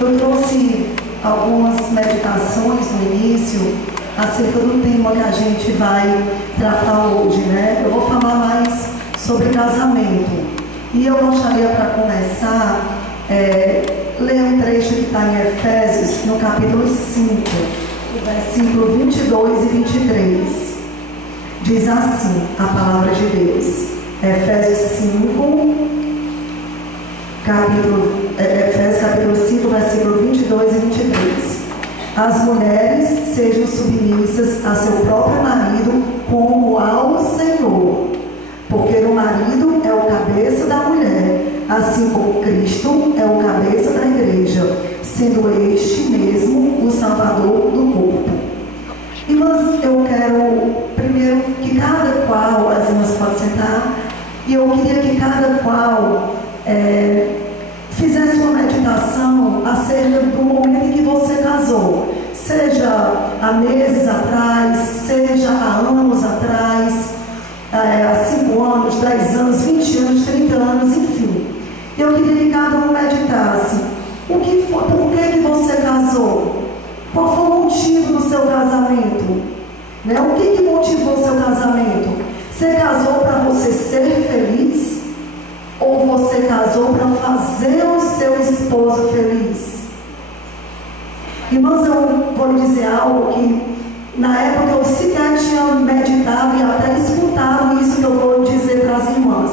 Eu trouxe algumas meditações no início acerca do tema que a gente vai tratar hoje, né? Eu vou falar mais sobre casamento. E eu gostaria, para começar, ler um trecho que está em Efésios, no capítulo 5, versículo 22 e 23. Diz assim a palavra de Deus. Efésios capítulo 5, versículo 22 e 23. As mulheres sejam submissas a seu próprio marido como ao Senhor, porque o marido é o cabeça da mulher, assim como Cristo é o cabeça da igreja, sendo este mesmo o Salvador do corpo. Irmãs, eu quero primeiro que cada qual, as irmãs podem sentar, e eu queria que cada qual fizesse uma meditação acerca do momento em que você casou, seja há meses atrás, seja há anos atrás, há 5 anos, 10 anos, 20 anos, 30 anos, enfim. Eu queria que cada um meditasse. Por que você casou? Qual foi o motivo do seu casamento? Né? O que motivou o seu casamento? Você casou para você ser feliz? Ou você casou para fazer o seu esposo feliz? Irmãos, eu vou lhe dizer algo que na época eu sequer tinha meditado e até escutado isso que eu vou dizer para as irmãs.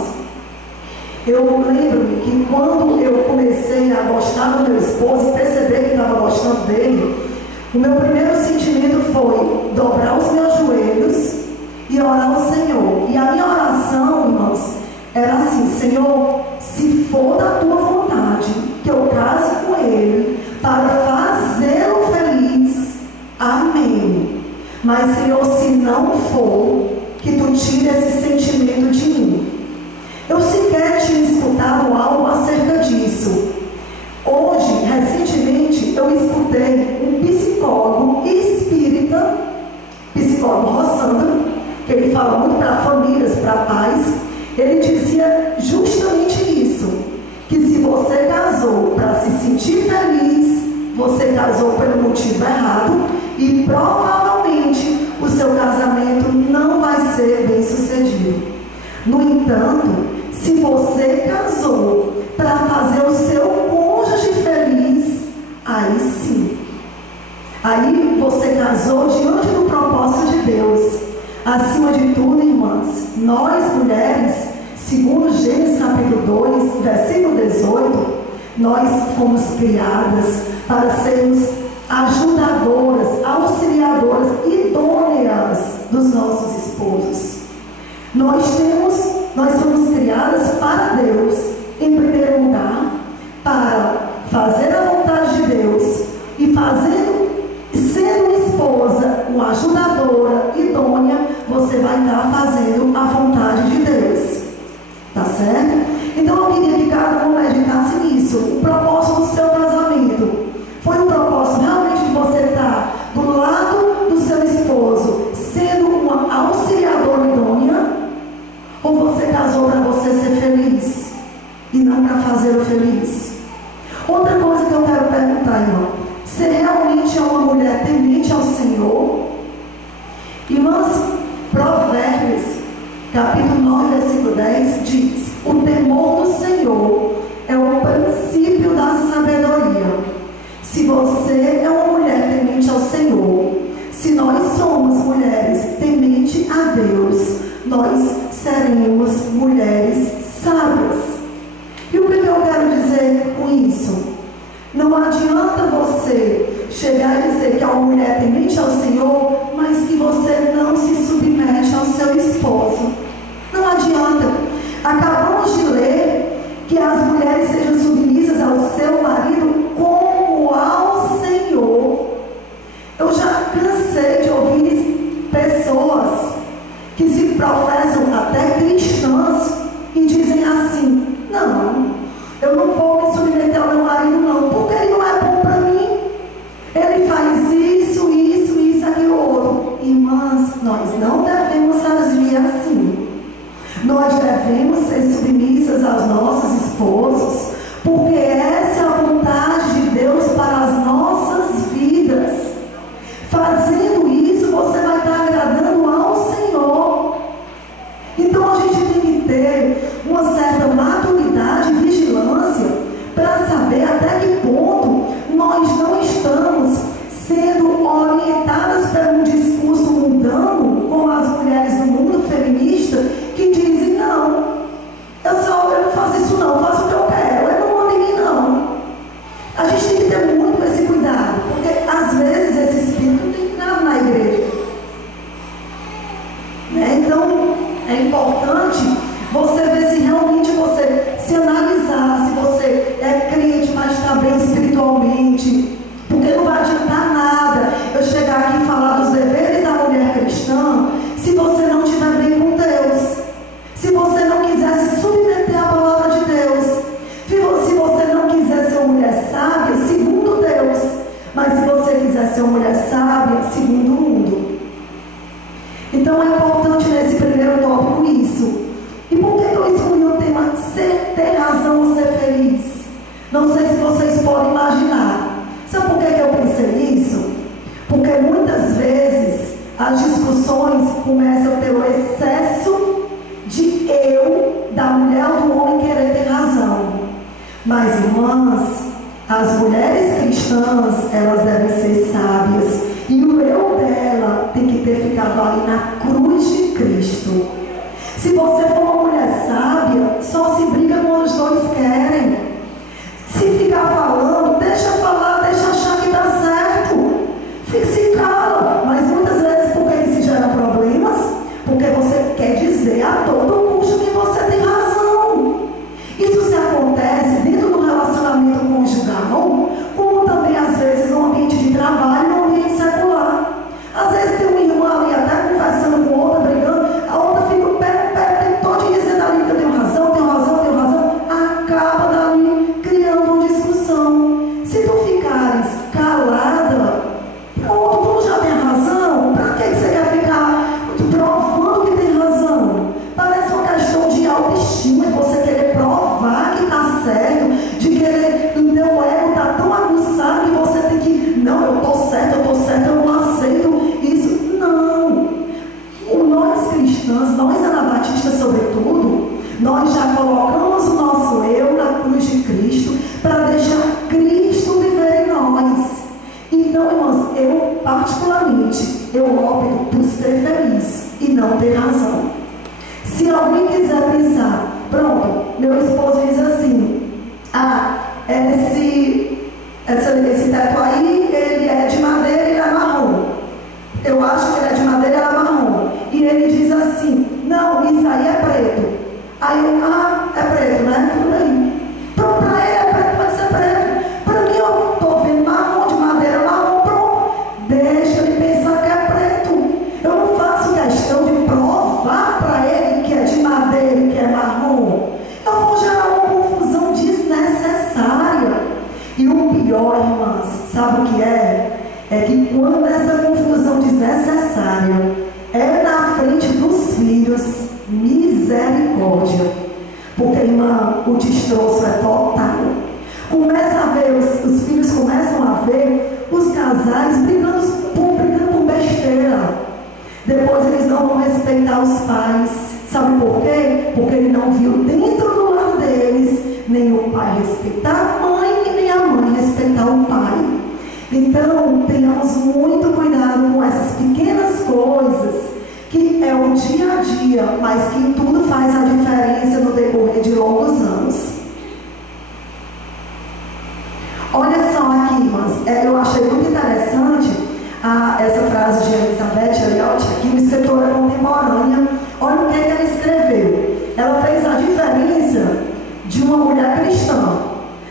Eu lembro que quando eu comecei a gostar do meu esposo e perceber que estava gostando dele, o meu primeiro sentimento foi dobrar os meus joelhos e orar ao Senhor. E a minha oração, irmãos, era assim: Senhor, se for da tua vontade que eu case com ele para fazê-lo feliz, amém. Mas, Senhor, se não for, que tu tire esse sentimento de mim. Eu sequer tinha escutado algo acerca disso. Hoje, recentemente, eu escutei um psicólogo espírita, psicólogo Rossandro, que ele fala muito para famílias, para pais. Ele dizia justamente isso, que se você casou para se sentir feliz, você casou pelo motivo errado e provavelmente o seu casamento não vai ser bem sucedido. No entanto, se você casou para fazer o seu cônjuge feliz, aí sim. Aí você casou diante do propósito de Deus. Acima de tudo, irmãs, nós mulheres, segundo Gênesis capítulo 2, versículo 18, nós fomos criadas para sermos ajudadoras, auxiliadoras, idôneas dos nossos esposos. Nós somos criadas para Deus, em primeiro lugar, para fazer a vontade de Deus e sendo esposa, uma ajudadora, idônea, você vai estar fazendo a vontade de Deus. Tá certo? Então eu queria que cada um meditasse nisso. O propósito do seu casamento foi um propósito realmente de você estar do lado do seu esposo, sendo uma auxiliadora idônea, ou você casou para você ser feliz e não para fazê-lo feliz? Outra coisa que eu quero perguntar, irmão: você realmente é uma mulher temente ao Senhor? Irmãs, Provérbios capítulo 9, versículo 10 diz: o temor do Senhor é o princípio da sabedoria. Se você é uma mulher temente ao Senhor, se nós somos mulheres temente a Deus, nós seremos mulheres sábias. E o que eu quero dizer com isso? Não adianta você chegar e dizer que é uma mulher temente ao Senhor, mas que você não se submete ao seu esposo. Não adianta. Acabamos de ler que as mulheres sejam submissas ao seu marido como ao Senhor. Eu já cansei de ouvir pessoas que se professam até cristãs e dizem assim: não, eu não vou me submeter ao meu marido não, porque ele não é bom para mim, ele faz isso, aquilo outro. Irmãs, nós não devemos agir assim. irmãs, as mulheres cristãs, elas devem ser sábias. E o eu dela tem que ter ficado ali na cruz de Cristo. Se você for uma mulher sábia, só se briga quando os dois querem. Se ficar falando, deixa falar, deixa achar que dá certo. Se cala. Mas muitas vezes, por que se geram problemas? Porque você quer dizer a todo custo que você tem razão. Isso se acontece dentro do relacionamento conjugal, como também às vezes no ambiente de trabalho, no ambiente secular. Às vezes tem uma irmã ali até conversando com outra, brigando, a outra fica o tempo todo dizendo ali que eu tenho razão, acaba dali criando uma discussão. Se tu ficares calada, pronto, tu já tem razão, para que você quer ficar provando que tem razão? Parece uma questão de autoestima, de você querer provar que está certo, de querer, o teu ego está tão aguçado que você tem que, não, eu estou certo, eu não aceito isso. Não. Nós cristãs, nós anabatistas sobretudo, nós já colocamos o nosso eu na cruz de Cristo para deixar Cristo viver em nós. Então, irmãos, eu particularmente, eu opto por ser feliz e não ter razão. Se alguém quiser pensar, pronto, meu esposo diz assim, esse teto aí, ele é de madeira e ele é marrom. Eu acho que ele é de madeira e ele é marrom. E ele diz assim, não, isso aí é preto. Aí eu, é preto, né? Tudo bem. Pronto, para ele é preto, pode ser preto. Para mim, eu estou vendo marrom, de madeira, marrom, pronto. Deixa ele pensar que é preto. Eu não faço questão de provar para ele que é de madeira e que é marrom. Eu vou gerar uma confusão desnecessária. E o pior, irmãs, sabe o que é? É que quando essa confusão desnecessária é na frente dos filhos, misericórdia. Porque, irmã, o destroço é total. Começa a ver, os filhos começam a ver os casais brigando por besteira. Depois eles não vão respeitar os pais. Sabe por quê? Porque ele não viu dentro do lar deles nem o pai respeitar a mãe e nem a mãe respeitar o pai. Então, tenhamos muito cuidado com essas pequenas coisas, que é o dia a dia, mas que tudo faz a diferença no decorrer de longos anos. Olha só aqui, irmãs, eu achei muito interessante essa frase de Elizabeth Elliot, aqui, uma escritora contemporânea. Olha o que ela escreveu. Ela fez a diferença de uma mulher cristã.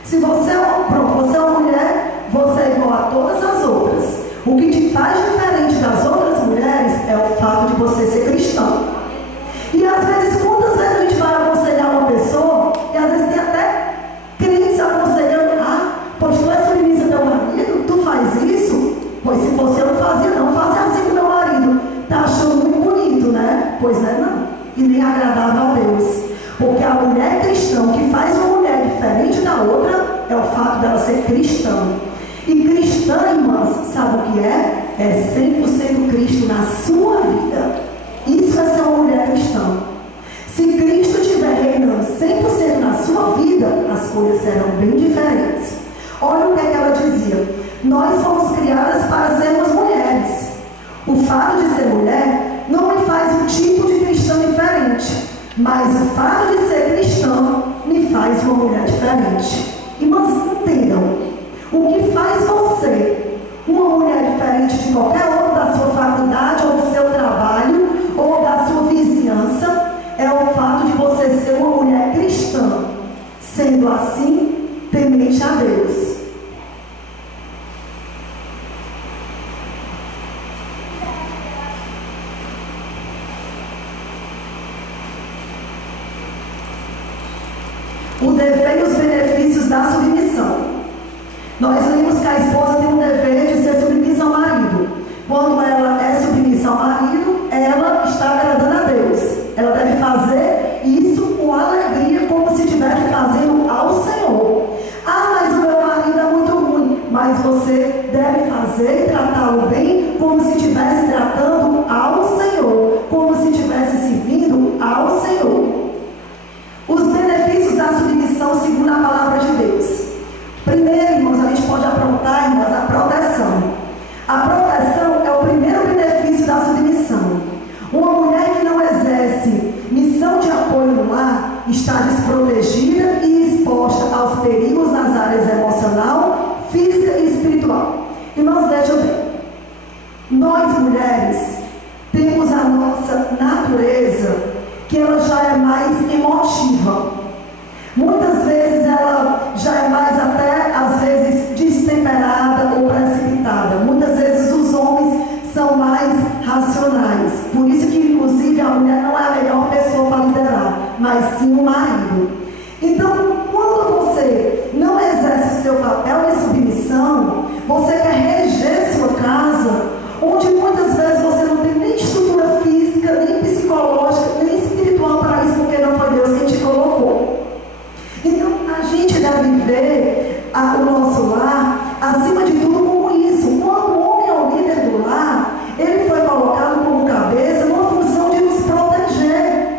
Se você é uma mulher, você é igual a todas as outras. O que te faz diferente das outras mulheres é o fato de você ser cristão. E às vezes, quantas vezes a gente vai aconselhar uma pessoa, e às vezes tem até crentes aconselhando, pois tu és submissa ao teu marido, tu faz isso? Pois se fosse eu não fazia, não fazia assim com o meu marido. Tá achando muito bonito, né? Pois é, não. E nem agradável a Deus. Porque a mulher cristã, que faz uma mulher diferente da outra, é o fato dela ser cristã. E cristã, irmãs, sabe o que é? É 100% Cristo na sua vida. Isso é ser uma mulher cristã. Se Cristo estiver reinando 100% na sua vida, as coisas serão bem diferentes. Olha o que ela dizia. Nós fomos criadas para sermos mulheres. O fato de ser mulher não me faz um tipo de cristã diferente, mas o fato de ser cristã me faz uma mulher diferente. Irmãs, entendam. O que faz você uma mulher diferente de qualquer outra da sua faculdade ou do seu trabalho ou da sua vizinhança é o fato de você ser uma mulher cristã, sendo assim, temente a Deus. O dever e os benefícios da submissão. Nós vimos que a esposa tem um dever de ser submissa ao marido. Quando ela é submissa ao marido, ela está agradando a Deus. Ela deve fazer isso com alegria, como se estivesse fazendo ao Senhor. Mas o meu marido é muito ruim. Mas você deve fazer e tratá-lo bem, como se estivesse tratando ao Senhor, como se estivesse servindo ao Senhor. Os benefícios da submissão segundo a palavra de Deus. Irmãos, vejam bem, nós mulheres temos a nossa natureza, que ela já é mais emotiva. Muitas vezes ela já é mais até, às vezes, destemperada ou precipitada. Muitas vezes os homens são mais racionais. Por isso que, inclusive, a mulher não é a melhor pessoa para liderar, mas sim o marido. Então, quando você não exerce o seu papel de submissão, você quer reger sua casa, onde muitas vezes você não tem nem estrutura física, nem psicológica, nem espiritual para isso, porque não foi Deus quem te colocou. Então, a gente deve ver o nosso lar, acima de tudo, como isso. Quando o homem é o líder do lar, ele foi colocado como cabeça numa função de nos proteger.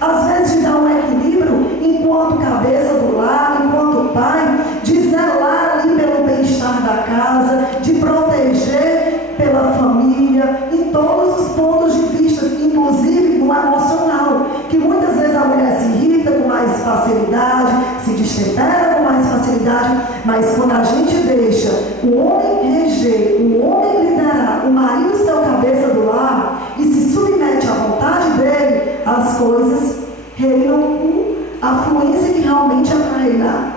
Às vezes, de dar um equilíbrio, enquanto cabeça do lar, enquanto pai, de zelar ali pelo bem-estar da casa, de proteger pela família, em todos os pontos de vista, inclusive no emocional, que muitas vezes a mulher se irrita com mais facilidade, se destempera com mais facilidade, mas quando a gente deixa o homem reger, o homem liderar, o marido ser o cabeça do lar e se submete à vontade dele, as coisas reinam com a fluência que realmente é para reinar.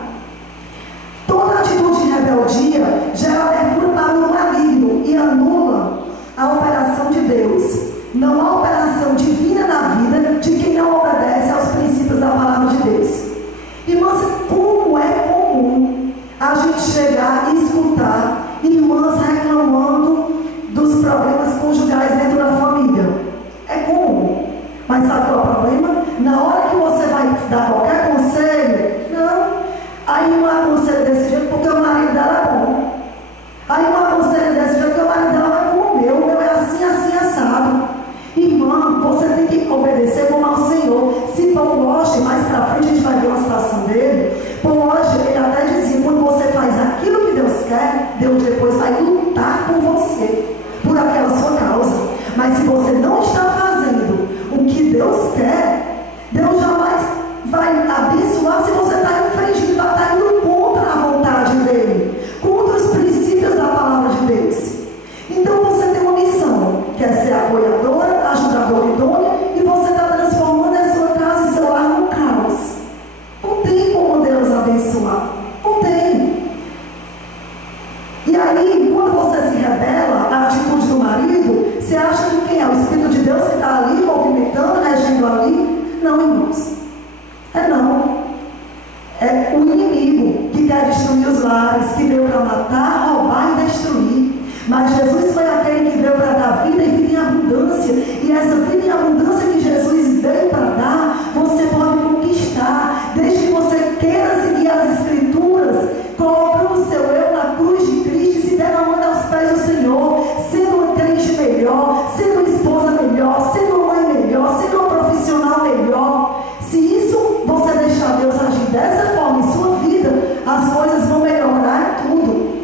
Toda atitude de rebeldia gera abertura para o maligno e anula a operação de Deus. Não há operação divina na vida de quem não obedece aos princípios da palavra de Deus. Irmãs, como é comum a gente chegar e escutar irmãs reclamando dos problemas conjugais dentro da família? É comum. Mas sabe qual é o problema? Na hora que você vai dar qualquer conselho, não. Aí não aconselha desse jeito porque o marido dela é bom. Aí não aconselha desse jeito porque o marido dela é como o meu é assim, assim, assado. Irmã, você tem que obedecer como ao Senhor. Se Paulo hoje, mais pra frente a gente vai ver uma situação dele. Paulo hoje, ele até dizia, quando você faz aquilo que Deus quer, Deus depois vai lutar por você, por aquela sua causa. Mas se você não está fazendo o que Deus quer, Deus jamais vai abençoar se você está infringindo, vai estar indo contra a vontade dele, contra os princípios da palavra de Deus. Então você tem uma missão, que é ser apoiadora, ajudadora idônea, e você está transformando a sua casa e seu lar num caos. Não tem como Deus abençoar. Não tem. E aí, quando você se rebela à atitude do marido, você acha que quem é? O Espírito de Deus que está ali, movimentando, regendo ali? Não, irmãos. É não. É o inimigo que quer destruir os lares, que veio para matar, roubar e destruir. Mas Jesus foi aquele que veio para dar vida e vida em abundância. E essa vida em abundância que Jesus veio para dar, você pode conquistar, desde que você queira seguir as Escrituras, colocando o seu eu na cruz de Cristo e se derramando aos pés do Senhor, sendo uma crente melhor, sendo uma esposa melhor, sendo uma mãe melhor, sendo uma profissional melhor. Se isso você deixar Deus agir dessa forma em sua vida, as coisas vão melhorar em tudo.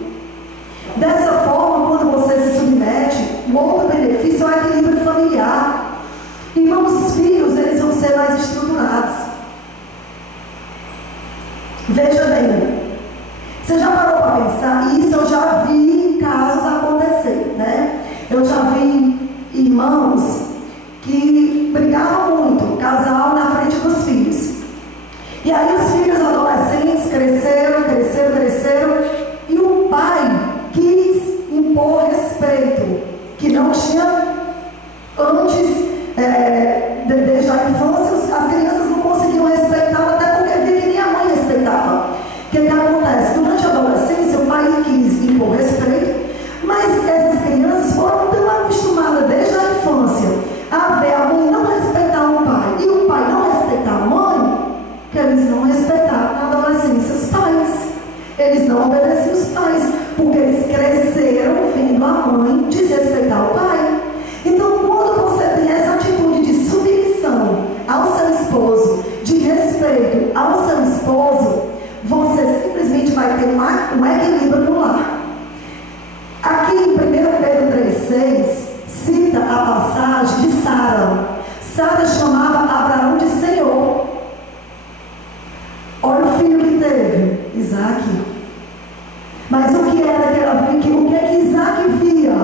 Dessa forma, quando você se submete, um outro benefício é o equilíbrio familiar. Irmãos, os filhos, eles vão ser mais estruturados. Veja bem, você já parou para pensar? E isso eu já vi casos acontecer, né? Eu já vi irmãos que brigavam muito, casal na frente dos filhos. E aí os filhos adolescentes cresceram, e o pai quis impor respeito, que não tinha antes, desde a infância, as crianças não conseguiam respeitar, até porque via que nem a mãe respeitava. O que acontece? Durante a adolescência, o pai quis impor respeito, mas essas crianças foram tão acostumadas desde a infância a ver a mãe não respeitar o pai e o pai não respeitar a mãe, que eles não respeitaram na adolescência os pais. Eles não obedeciam os pais, porque eles cresceram vendo a mãe desrespeitar o pai. Então, quando você tem essa atitude de submissão ao seu esposo, de respeito ao seu esposo, você simplesmente vai ter um equilíbrio no lar. Aqui em 1 Pedro 3,6 cita a passagem de Sara. Sara chamava Abraão de Senhor. Olha o filho que teve, Isaac. Mas o que o que é que Isaac via?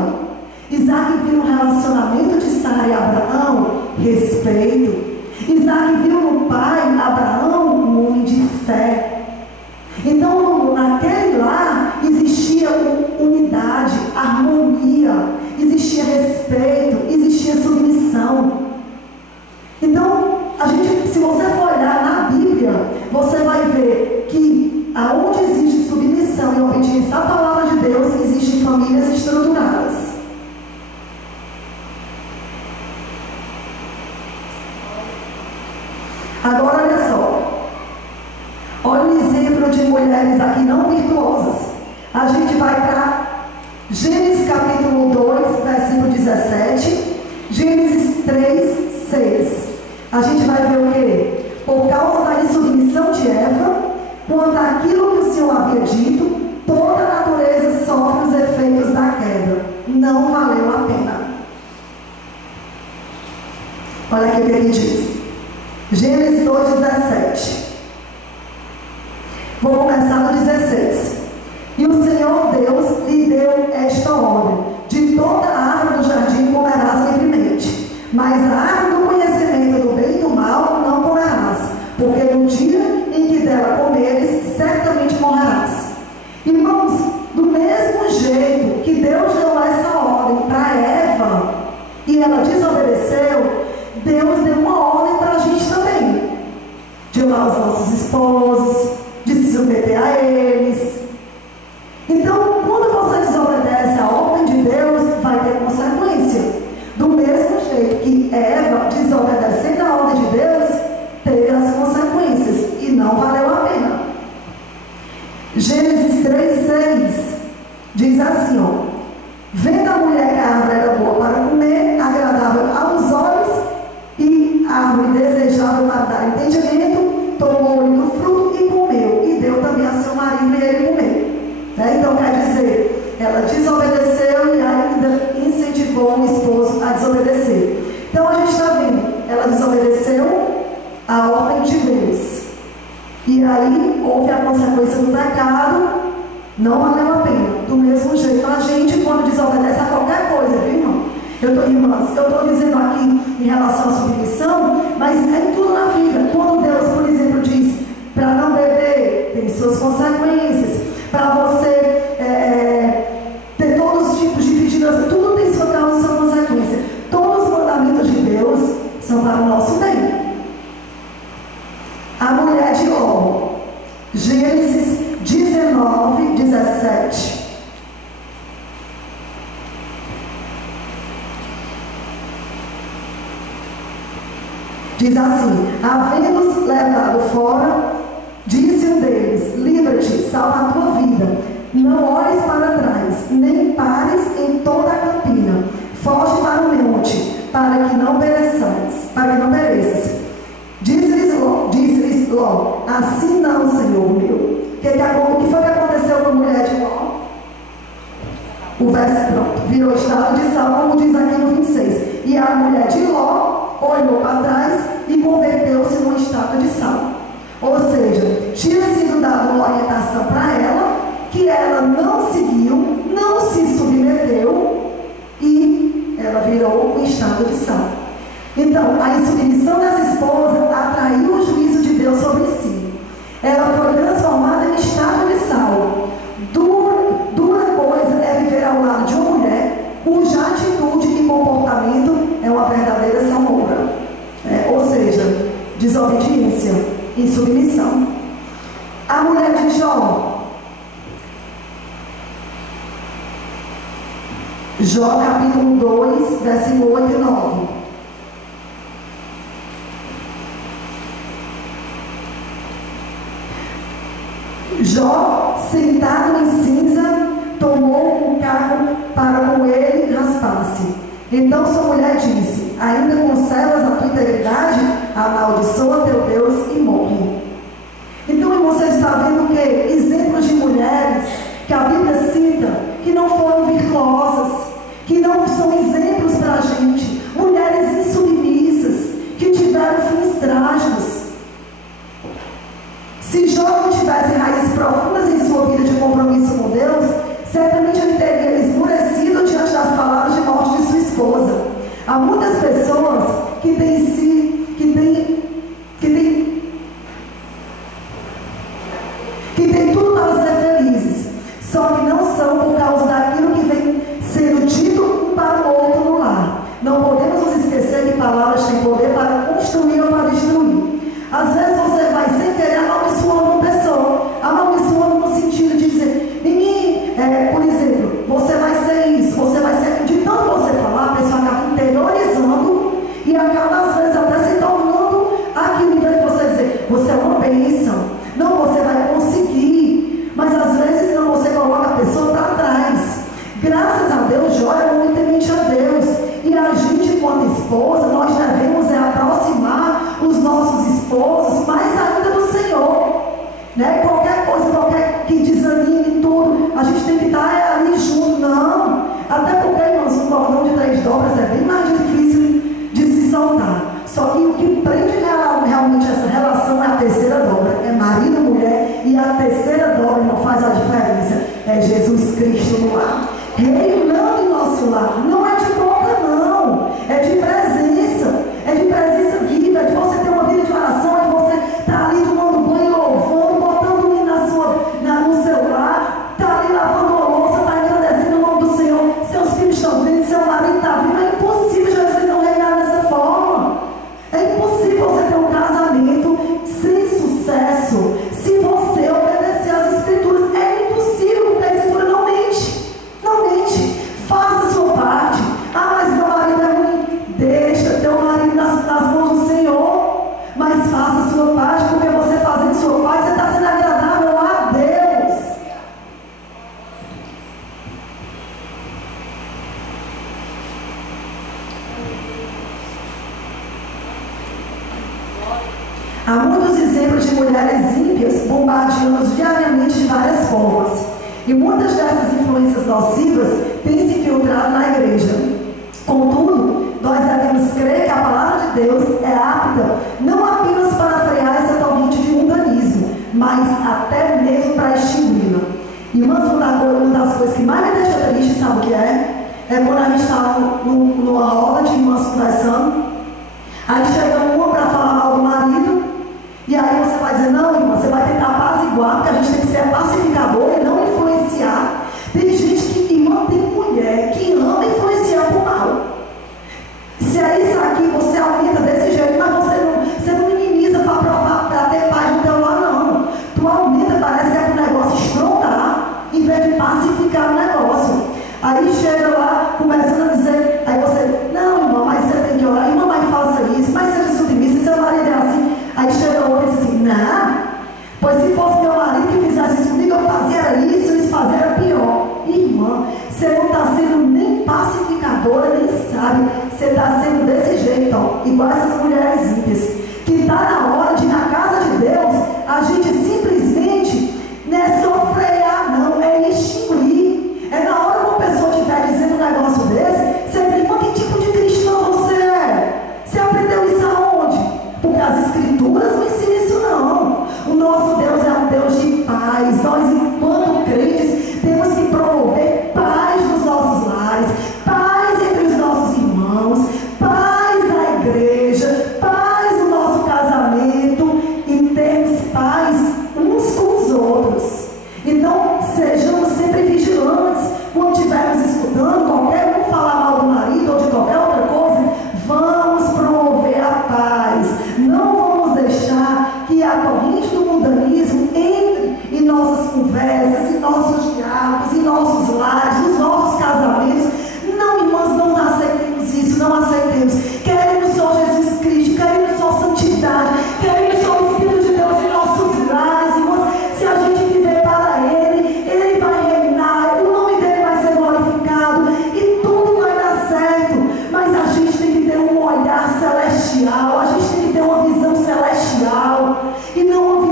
Isaac via no relacionamento de Sara e Abraão respeito. Isaac viu no pai Abraão um homem de fé. Então, naquele lar existia unidade, harmonia, existia respeito, existia submissão. Então, se você for olhar na Bíblia, você vai ver que aonde existe submissão e obediência à palavra de Deus, existem famílias estruturadas. Agora, olha só. Olha um exemplo de mulheres aqui não virtuosas. A gente vai para Gênesis capítulo 2, versículo 17. Gênesis 3, 6. A gente vai ver o quê? Por causa da insubmissão de Eva, quanto àquilo que o Senhor havia dito, toda a natureza sofre os efeitos da queda. Não valeu a pena. Olha aqui o que ele diz. Gênesis 2, 17. Vou começar no 16. E o Senhor Deus lhe deu esta ordem: de toda a árvore do jardim comerás livremente, mas a árvore do conhecimento do bem e do mal não comerás, porque no dia em que dela comeres, certamente morrerás. Irmãos, do mesmo jeito que Deus deu essa ordem para Eva e ela desobedeceu, Deus deu uma ordem para a gente também, de amar os nossos esposos, de se submeter a eles. Então, quando você desobedece a ordem de Deus, vai ter consequência. Do mesmo jeito que Eva, desobedecendo a ordem de Deus, teve as consequências e não valeu a pena. Gênesis 3:6 diz assim, ó: vendo a mulher que a árvore era boa para comer, agradável aos olhos e árvore desejável para dar entendimento, tomou-lhe do fruto e comeu, e deu também a seu marido e ele comeu. Então quer dizer, ela desobedeceu e ainda incentivou o esposo a desobedecer. Então a gente está vendo, ela desobedeceu a ordem de Deus, e aí houve a consequência do pecado, não valeu a pena. Do mesmo jeito, a gente, quando desobedece a qualquer coisa, viu, irmão? Irmãs, eu estou dizendo aqui em relação à submissão, mas é em tudo na vida. Quando Deus, por exemplo, diz para não beber, tem suas consequências. Para você ter todos os tipos de vigilância, tudo tem sua causa e sua consequência. Todos os mandamentos de Deus são para o nosso bem. A mulher de Ló, Gênesis 19, 17. Diz assim: havendo-os levado fora, disse um deles: livra-te, salva a tua vida, não olhes para trás, nem pares em toda a campina, foge para o monte, para que não pereças. Disse-lhes Ló: assim não, Senhor meu. O que foi que aconteceu com a mulher de Ló? O verso pronto, virou estado de sal, como diz aqui no 26. E a mulher de Ló olhou para trás e converteu-se numa estátua de sal. Ou seja, tinha sido dada uma orientação para ela, que ela não seguiu, não se submeteu, e ela virou uma estátua de sal. Então, a insubmissão dessa esposa atraiu o juízo de Deus sobre si. Ela foi transformada em estátua de sal. Dura coisa é viver ao lado de uma mulher cuja atitude e comportamento é uma verdadeira salmoura. Ou seja, desobediência, insubmissão. A mulher de Jó, capítulo 2, versículo 8 e 9. Jó, sentado em cinza, tomou um carro para com ele raspar-se. Então sua mulher disse: ainda conservas a tua integridade? Amaldiçoa teu Deus e morre. Então você está vendo que exemplos de mulheres que a Bíblia cita, que não foram virtuosas, que não são exemplos para a gente, mulheres insubmissas, que tiveram fins trágicos. Se Jó não tivesse raízes profundas em sua vida de compromisso com Deus, Deus, Jó era muito temente a Deus. E a gente, enquanto esposa, nós devemos aproximar os nossos esposos mais ainda do Senhor. Né? Qualquer coisa, qualquer que desanime tudo, a gente tem que estar ali junto. Não. Até porque, irmãos, um cordão de 3 dobras é bem mais difícil de se soltar. Só que o que prende realmente essa relação é a terceira dobra. É marido e mulher. E a terceira dobra não faz a diferença. É Jesus Cristo no lar. Reinando em nosso lar. Não é de boca, não. É de presença. É de presença viva. É de você ter uma vida de oração. É de você estar ali tomando banho, louvando, botando o hino no celular. Está ali lavando a louça. Está agradecendo o nome do Senhor. Seus filhos estão vendo. Seu marido está vivo. É impossível Jesus não reinar dessa forma. É impossível você ter um casamento sem sucesso se você obedecer às Escrituras. É impossível, porque a Escritura não mente. Não mente. Faça a sua parte. Ah, mas meu marido é ruim. Deixa teu marido nas mãos do Senhor. Mas faça a sua parte, porque você fazendo a sua parte, você está sendo agradável a Deus. Há muitos exemplos de mulheres ímpias bombardeando diariamente de várias formas. E muitas dessas influências nocivas têm se filtrado na igreja. Contudo, nós devemos crer que a palavra de Deus é apta não apenas para frear essa torrente de mundanismo, mas até mesmo para extingui-la. E uma das coisas que mais me deixa triste, sabe o que é? É quando a gente está numa roda de irmãs conversando, aí chega uma para falar mal do marido, e aí você vai dizer, não, irmã, você vai tentar apaziguar, porque a gente tem que ser pacificador e não influenciar. Tem gente que, irmã, tem mulher que ama influenciar por mal. Se é isso aqui, você aumenta desse jeito, mas você não minimiza para ter paz no teu lar, não. Tu aumenta, parece que é para o negócio estrondar, em vez de pacificar o negócio. Aí chega lá, começando a dizer, aí você, não, irmã, mas você tem que orar, irmã, mas faça isso, mas seja submissa, seu marido é assim. Aí chega outro e diz assim, não, pois se fosse meu marido que fizesse isso comigo, eu fazia isso fazia era pior. Irmã, você não está sendo nem pacificadora, nem sabe, você está sendo desse jeito, ó, igual essas mulheres ímpias, que está na hora de, na casa de Deus, a gente simplesmente não é só frear, não, é extinguir. É na hora que uma pessoa estiver dizendo um negócio desse, você pergunta que tipo de cristão você é. Você aprendeu isso aonde? Porque as Escrituras não ensinam isso, não. O nosso Deus é um Deus de paz. Nós, enquanto crentes, temos que promover paz nos nossos lares, paz entre os nossos irmãos, paz na igreja, paz no nosso casamento, e termos paz uns com os outros. Então, sejamos sempre vigilantes. Quando estivermos escutando qualquer um falar mal do marido ou de qualquer outra coisa, vamos promover a paz. Não vamos deixar que a corrente do mundanismo entre em nossas conversas, em nossos diálogos, em nossos lares, nos nossos casamentos. Não, irmãs, não aceitemos isso, não aceitemos. Queremos só Jesus Cristo, queremos só santidade, queremos só o Espírito de Deus em nossos lares, irmãs. Se a gente viver para Ele, Ele vai reinar, o nome dEle vai ser glorificado e tudo vai dar certo. Mas a gente tem que ter um olhar celestial, a gente tem que ter uma visão celestial e não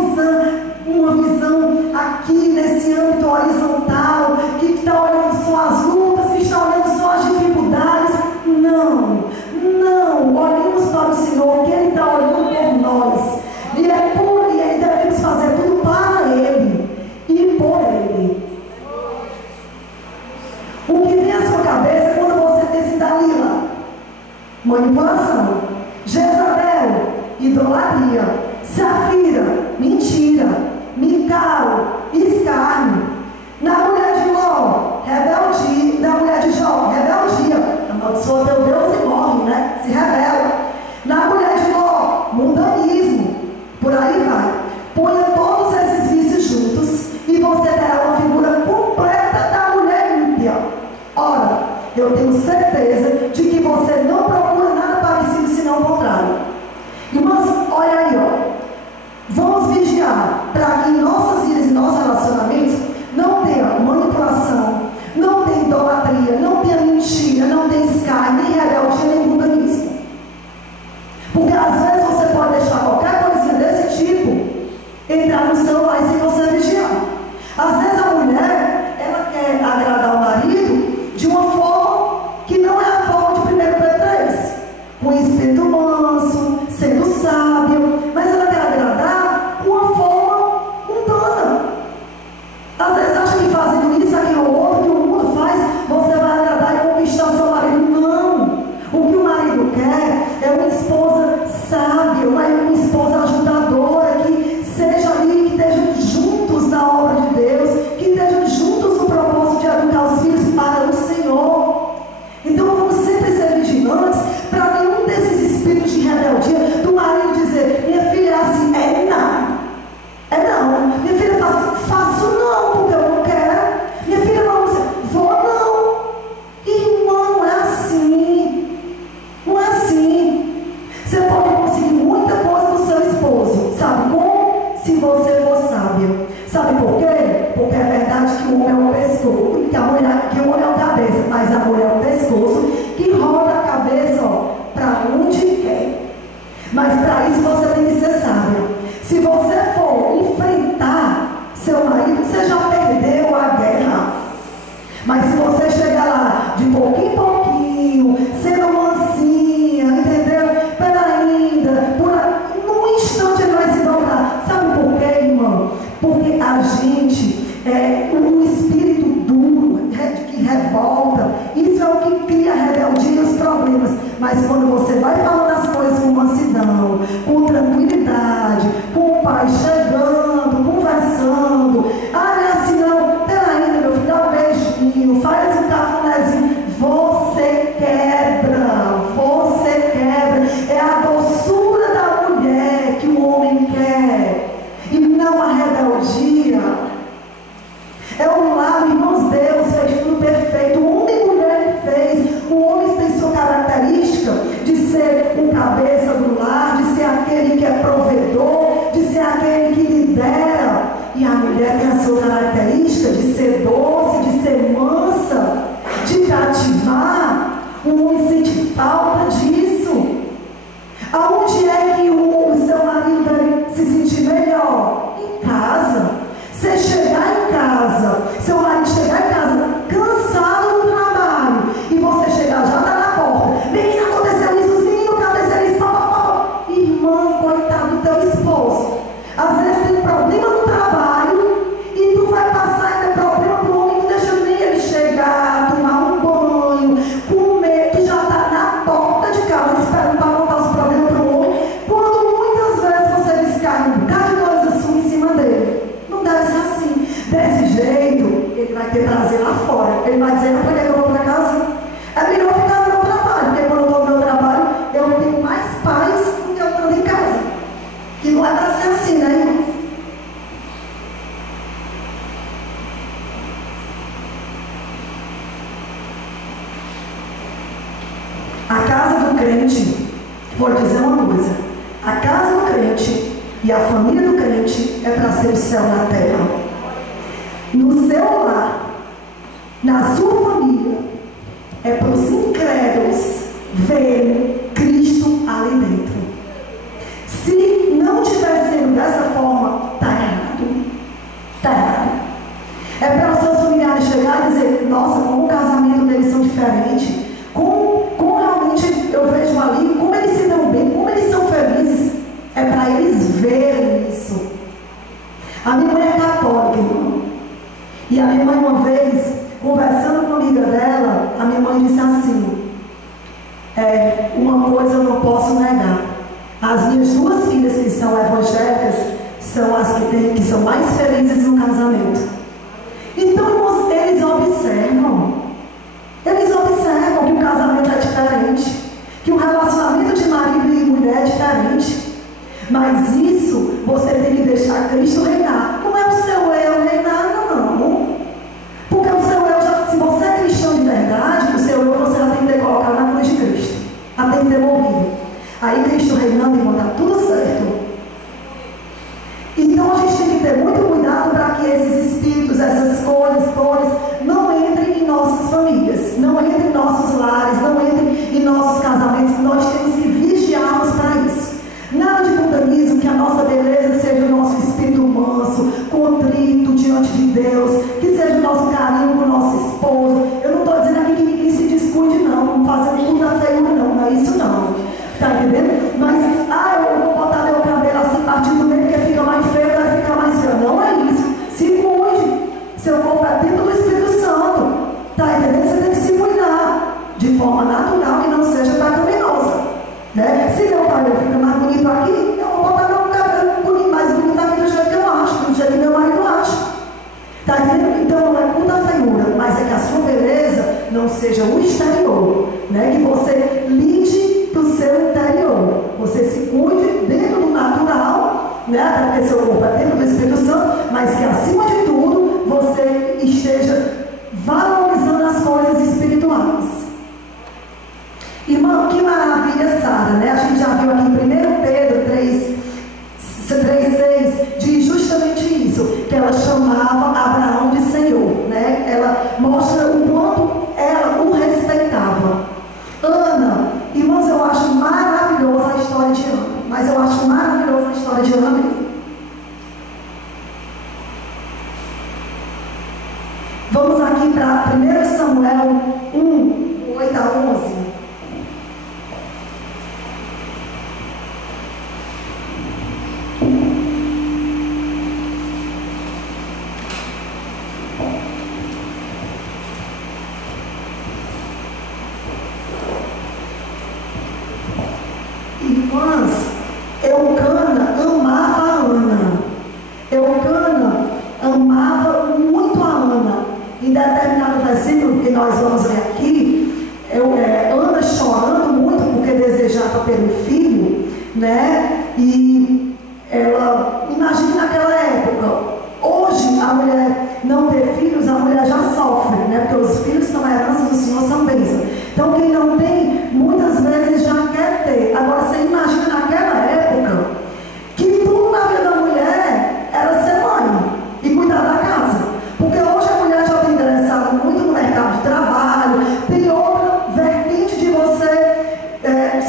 uma visão aqui nesse âmbito horizontal, que está olhando só as lutas, que está olhando só as dificuldades. Não, olhemos para o Senhor, que Ele está olhando por nós. E é por Ele, devemos fazer tudo para Ele e por Ele. O que vem à sua cabeça é quando você pensa em Dalila? Manipulação. Jezabel, idolatria. Safira, mentira. Mical, escárnio. Na mulher de Ló, rebeldia. Na mulher de Jó, rebeldia. Amaldiçoa teu Deus e morre, né? Se rebela. Na mulher de Ló, mundanismo. Por aí vai. Ponha todos esses vícios juntos e você terá uma figura completa da mulher ímpia. Ora, eu tenho certeza de que você não procura nada parecido, senão o contrário. Irmãos, olha aí, ó. Vamos vigiar para que em nossas vidas e nossos relacionamentos não tenha manipulação, não tenha idolatria, não tenha Mas quando você vai falando as coisas com mansidão, com tranquilidade, com o pai chegando, conversando, ah, não é assim não, peraí, meu filho, dá um beijinho, faz um cafunézinho, você quebra, é a doçura da mulher que o homem quer, e não a rebeldia. É um lar, irmãos, Deus fez tudo perfeito. O homem e mulher fez. O homem tem sua característica de ser o cabeça do lar, de ser aquele que é provedor, de ser aquele que lidera. E a mulher tem a sua característica de ser doce, de ser mansa, de cativar. O homem sente falta disso. Aonde é que o seu marido deve se sentir melhor? Em casa. Você chegar em casa, seu marido chegar em casa cansado do trabalho, e você chegar, já está na porta, menina, aconteceu isso, menino, aconteceu isso, papapá. Irmã, coitado do teu esposo, às vezes tem problema no trabalho, e tu vai passar ainda problema para o homem, não deixa nem ele chegar, tomar um banho, comer, tu já está na porta de casa, esperando para contar os problemas para o homem, quando muitas vezes você descarga um bocado de coisa sua em cima dele. Não deve ser assim. Desse jeito, ele vai ter prazer lá fora. Ele vai dizer, para que eu vou para casa? É melhor ficar no meu trabalho, porque quando eu estou no meu trabalho, eu tenho mais paz do que eu estou em casa. Que não é para ser assim, né, irmãos? A casa do crente, vou dizer uma coisa, a casa do crente e a família do crente é para ser o céu na terra. No seu lar, na sua família, é para os incrédulos verem Cristo ali dentro. Se não estiver sendo dessa forma, está errado. Está errado. É para os seus familiares chegar e dizer, nossa, como o casamento deles são diferentes, como realmente eu vejo ali, como eles se dão bem, como eles são felizes. É para eles verem isso. A minha mãe é católica, irmão. E a minha mãe, uma vez, conversando com uma amiga dela, a minha mãe disse assim, uma coisa eu não posso negar. As minhas duas filhas que são evangélicas são as que são mais felizes no casamento. Então, irmãos, eles observam que o casamento é diferente, que o relacionamento de marido e mulher é diferente. Mas isso você tem que deixar Cristo reinar. Não é o seu eu reinar, não. Porque o seu eu, se você é cristão de verdade, o seu eu você já tem que ter colocado na cruz de Cristo. Já tem que ter morrido. Aí Cristo reinando, irmão, está tudo certo. Então a gente tem que ter muito cuidado para que esses espíritos, essas cores, não entrem em nossas famílias, não entrem em nossos lares, não entrem em nossos casamentos. Nós temos que vigiarmos para isso. Nada de mundanismo, que a nossa beleza seja o nosso espírito manso, contrito diante de Deus, que seja o nosso carinho com o nosso esposo. Eu não estou dizendo aqui que ninguém se descuide, não fazendo tudo da feiura, não é isso não. Está entendendo? Mas, eu vou botar meu cabelo assim, partindo do meio, porque fica mais feio, vai ficar mais feio. Não é isso. Se cuide. Seu corpo é templo do Espírito Santo. Está entendendo? Você tem que se cuidar de forma natural, que não seja pecaminosa. Né? Se meu cabelo fica mais bonito aqui, eu vou botar meu cabelo mais bonito aqui do jeito que eu acho, do jeito que meu marido acha. Está entendendo? Então não é culto à feiura, mas é que a sua beleza não seja o exterior, né? Que você lide do seu interior. Você se cuide dentro do natural, né? Até porque seu corpo é dentro do Espírito Santo, mas que acima de tudo você esteja valorizando as coisas espirituais. Irmão, que maravilha Sara, né? A gente já viu aqui em 1 Pedro 3:6, diz justamente isso, que ela chamava Abraão de Senhor, né? Ela mostra o quanto ela o respeitava. Ana, irmãos, eu acho maravilhosa a história de Ana, mas eu acho maravilhosa a história de Ana mesmo. Vamos aqui para 1 Samuel 1, 8 a 11. determinado versículo que nós vamos ler aqui, Ana chorando muito porque desejava ter um filho, né? E ela, imagina naquela época, hoje a mulher não ter filhos, a mulher já sofre, né? Porque os filhos são a herança do Senhor, são bênçãos. Então quem não tem, muitas vezes já quer ter. Agora você imagina naquela época, que tudo na vida da mulher era ser mãe e cuidar da casa. Porque hoje a mulher já tem interessado muito no mercado de trabalho, tem outra vertente de você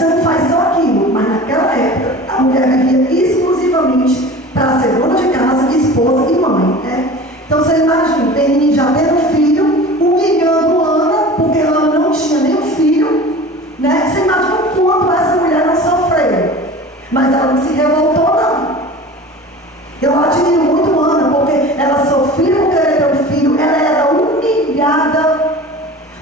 não faz só aquilo. Mas naquela época, a mulher vivia exclusivamente para ser dona de casa, esposa e mãe, né? Então você imagina, Penini já tendo um filho, humilhando Ana, porque Ana não tinha nenhum filho, né? Você imagina o quanto essa mulher não sofreu. Mas ela não se revoltou, não. Eu admiro muito Ana, porque ela sofria por querer ter um filho, ela era humilhada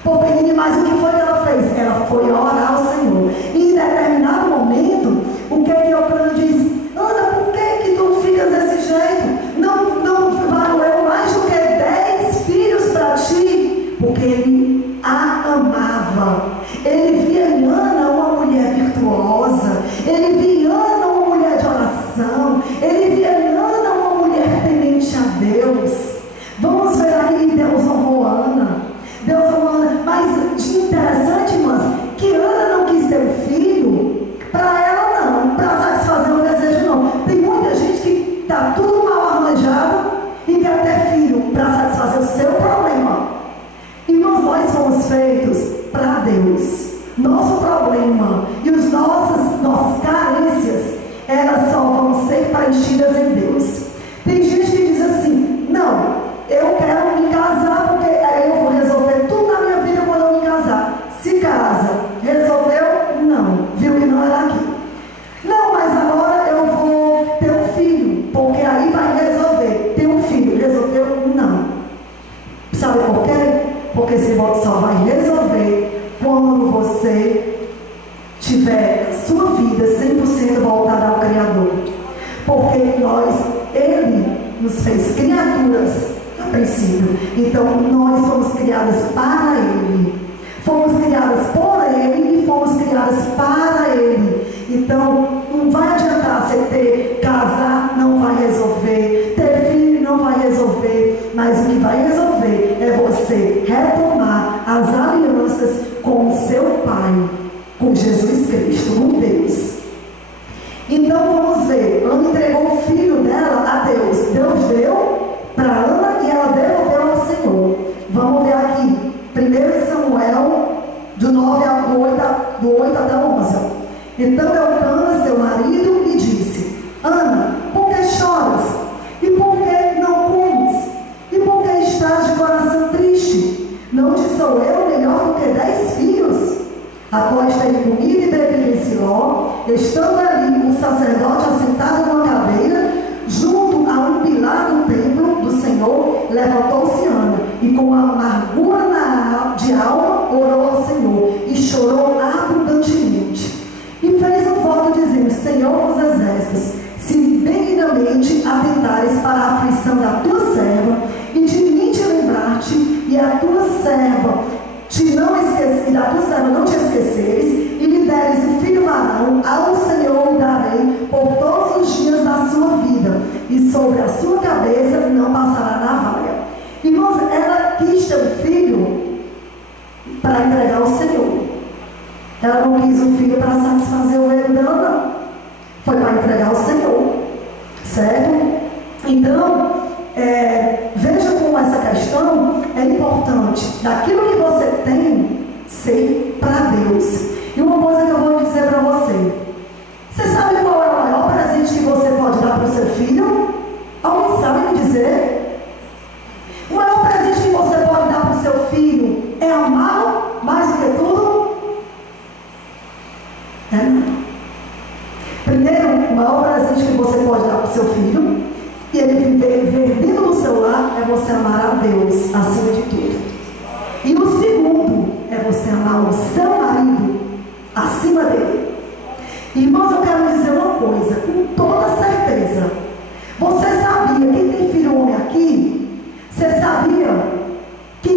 por Penini, mas o que foi que ela fez? Ela foi orar ao Senhor. E em determinado momento, o que é que Eucana diz? Ana, por que tu ficas desse jeito? Não valeu mais do que 10 filhos para ti? Porque ele a amava. Ele via em Ana uma mulher virtuosa. Ele via em Ana uma mulher de oração. Ele via em Ana uma mulher temente a Deus. Vamos ver aqui que Deus honrou Ana. Deus honrou Ana. Mas de interessante, irmãs, que Ana não quis ter um filho para ela não, para satisfazer o desejo não. Tem muita gente que está tudo mal arranjado e quer ter filho para satisfazer o seu problema. E nós fomos feitos para Deus. Nosso problema e as nossas carências, elas só vão ser preenchidas em Deus. Tem gente que diz assim, não, eu quero me casar porque aí eu vou resolver tudo na minha vida quando eu me casar. Se casa, resolveu? Não, viu que não era aquilo. Não, mas agora eu vou ter um filho, porque aí vai resolver. Ter um filho, resolveu? Não. Sabe por quê? Porque esse voto só vai resolver quando você tiver a sua vida 100% voltada ao Criador. Porque Ele nos fez criaturas a princípio. Então nós fomos criadas para Ele. Fomos criadas por Ele e fomos criadas para Ele. Então, não vai adiantar você casar não vai resolver, ter filho não vai resolver, mas o que vai resolver é você retomar as alianças com o seu Pai, com Jesus Cristo, com Deus. Então, vamos ver, Ana entregou o filho dela a Deus. Deus deu para Ana e ela devolveu ao Senhor. Vamos ver aqui, 1 Samuel, do 8 até 11. Então Eucana, seu marido, lhe disse: Ana, por que choras? E por que não comes? E por que estás de coração triste? Não te sou eu melhor do que 10 filhos? Após ter comido e bebido em Siló, estando ali um sacerdote assentado numa cadeira, junto a um pilar do templo do Senhor, levantou-se Ana, e com amargura de alma orou ao Senhor, e chorou abundantemente. E fez um voto dizendo: Senhor dos exércitos, se benignamente atentares para a aflição da tua serva, e de mim te lembrar-te, e a tua serva não te esqueceres, e lhe deres um filho varão, ao Senhor lhe darei por todos os dias da sua vida, e sobre a sua cabeça não passará navalha. Irmãos, ela quis ter um filho para entregar ao Senhor. Ela não quis um filho para satisfazer o ego dela, não. Foi para entregar ao Senhor. Certo? Então, veja como essa questão é importante. Daquilo que você tem, ser para Deus. E uma coisa que eu vou dizer para você. Você sabe qual é o maior presente que você pode dar para o seu filho? Alguém sabe me dizer? O maior presente que você pode dar para o seu filho é amá-lo mais do que tudo? Primeiro, o maior presente que você pode dar para o seu filho, e ele viver dentro do seu lar, é você amar a Deus acima de tudo. E o segundo é você amar o seu marido acima dele. Irmãos, eu quero dizer uma coisa com toda certeza. Você sabia, quem tem filho homem aqui, você sabia que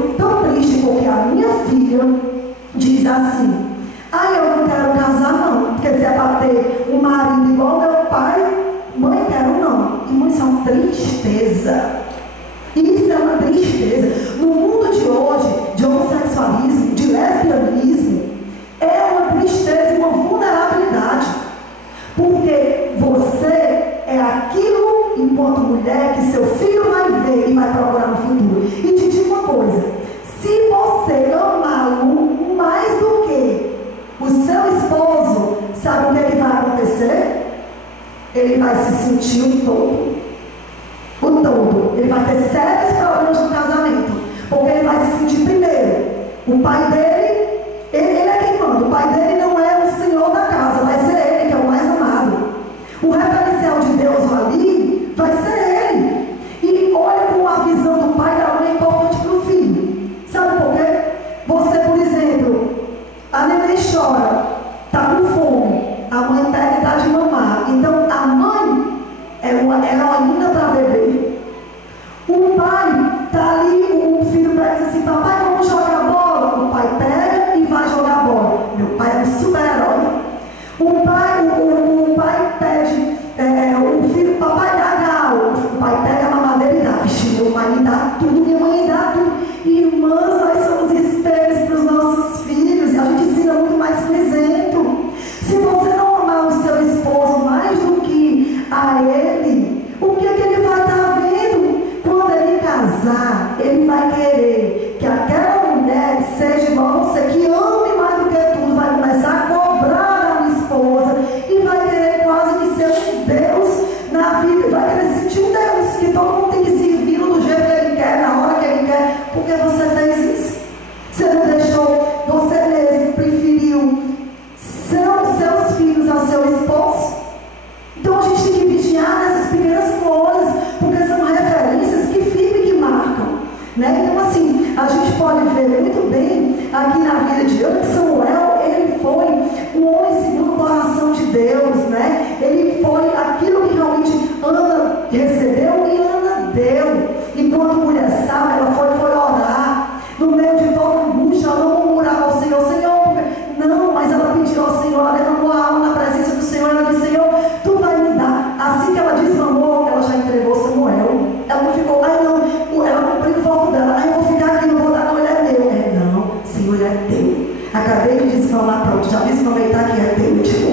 fico tão triste porque a minha filha diz assim: ah, eu não quero casar não, porque se é para ter um marido igual meu pai, mãe, quero não. Irmão, isso é uma tristeza. Isso é uma tristeza. No mundo de hoje, de homossexualismo, de lesbianismo, é uma tristeza e uma vulnerabilidade. Porque você é aquilo, enquanto mulher, que seu filho vai ver e vai procurar no futuro. E te digo uma coisa: se você amá-lo mais do que o seu esposo, sabe o que vai acontecer? Ele vai se sentir um todo. O todo. Ele vai ter sérios problemas no casamento. Porque ele vai se sentir, primeiro, o pai dele, ele é quem manda. O pai dele não é o senhor da casa, vai ser ele que é o mais amado. O referencial de Deus ali vai ser ele. E olha como a visão do pai e da mãe é importante para o filho. Sabe por quê? Você, por exemplo, a neném chora, está com fome, a mãe pega e dá de mamar. Então a mãe é uma heroína para beber. O pai está ali, o filho pega assim: papai, vamos jogar bola. O pai pega e vai jogar bola. Meu pai é um super-herói. O pai pede, o filho, papai dá galo. O pai pega a mamadeira e dá. Vixe, meu pai me dá tudo, minha mãe me dá tudo. Irmãs, nós somos espelhos para os nossos filhos. E a gente ensina muito mais que exemplo. Se você não amar o seu esposo mais do que a ele, o que ele vai estar vendo? Quando ele casar, ele vai querer que aquela mulher seja igual a você, que ame mais do que tudo, vai começar a cobrar a minha esposa e vai querer quase que ser um Deus na vida, vai querer sentir um Deus, que todo mundo tem que servir do jeito que ele quer, na hora que ele quer, porque você fez isso. Você não deixou, você mesmo preferiu seus filhos ao seu esposo. Então a gente tem que vigiar nessas pequenas coisas, porque são referências que ficam e que marcam, né? Então assim, a gente pode ver muito bem aqui na vida de Deus que Samuel, ele foi um homem segundo o coração de Deus, né? Ele foi aquilo que realmente Ana recebeu e Ana deu. Enquanto mulher sábia, ela foi orar no meio de toda angústia, ela não murmurava ao Senhor, não, mas ela pediu ao Senhor, ela derramou a alma na presença do Senhor, ela disse: Senhor, tu vai me dar. Assim que ela desmamou, ela já entregou Samuel. Ela não ficou, ela cumpriu o foco dela, eu vou ficar aqui, não vou dar, não, ele é meu. Não, Senhor, é teu. Acabei de desmamar, pronto, já desmamei, tá aqui, é teu, tipo.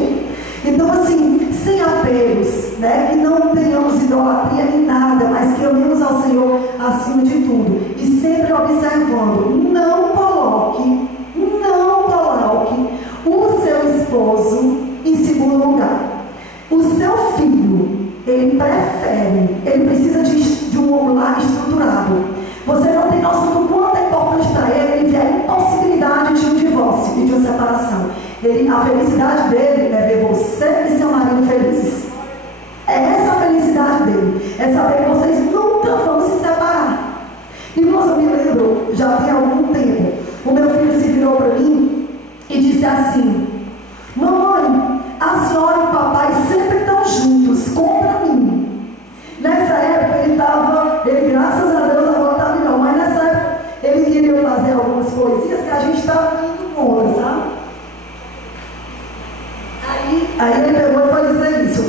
Então assim, sem apelos, né, que não tenhamos idolatria em nada, mas que amemos ao Senhor acima de tudo. E sempre observando, não coloque o seu esposo em segundo lugar. O seu filho, ele precisa de um lar estruturado. Você não tem noção do quanto é importante para ele ver a impossibilidade de um divórcio e de uma separação. A felicidade dele é ver você e seu marido felizes. É essa a felicidade dele. É saber que vocês nunca vão se separar. Irmãos, eu me lembro, já tem algum tempo, o meu filho se virou para mim e disse assim: mamãe, a senhora e o papai sempre estão juntos, contra mim. Nessa época ele graças a Deus agora está melhor, mas nessa época ele queria fazer algumas coisinhas que a gente estava indo contra, sabe? Aí ele pegou e foi dizer isso: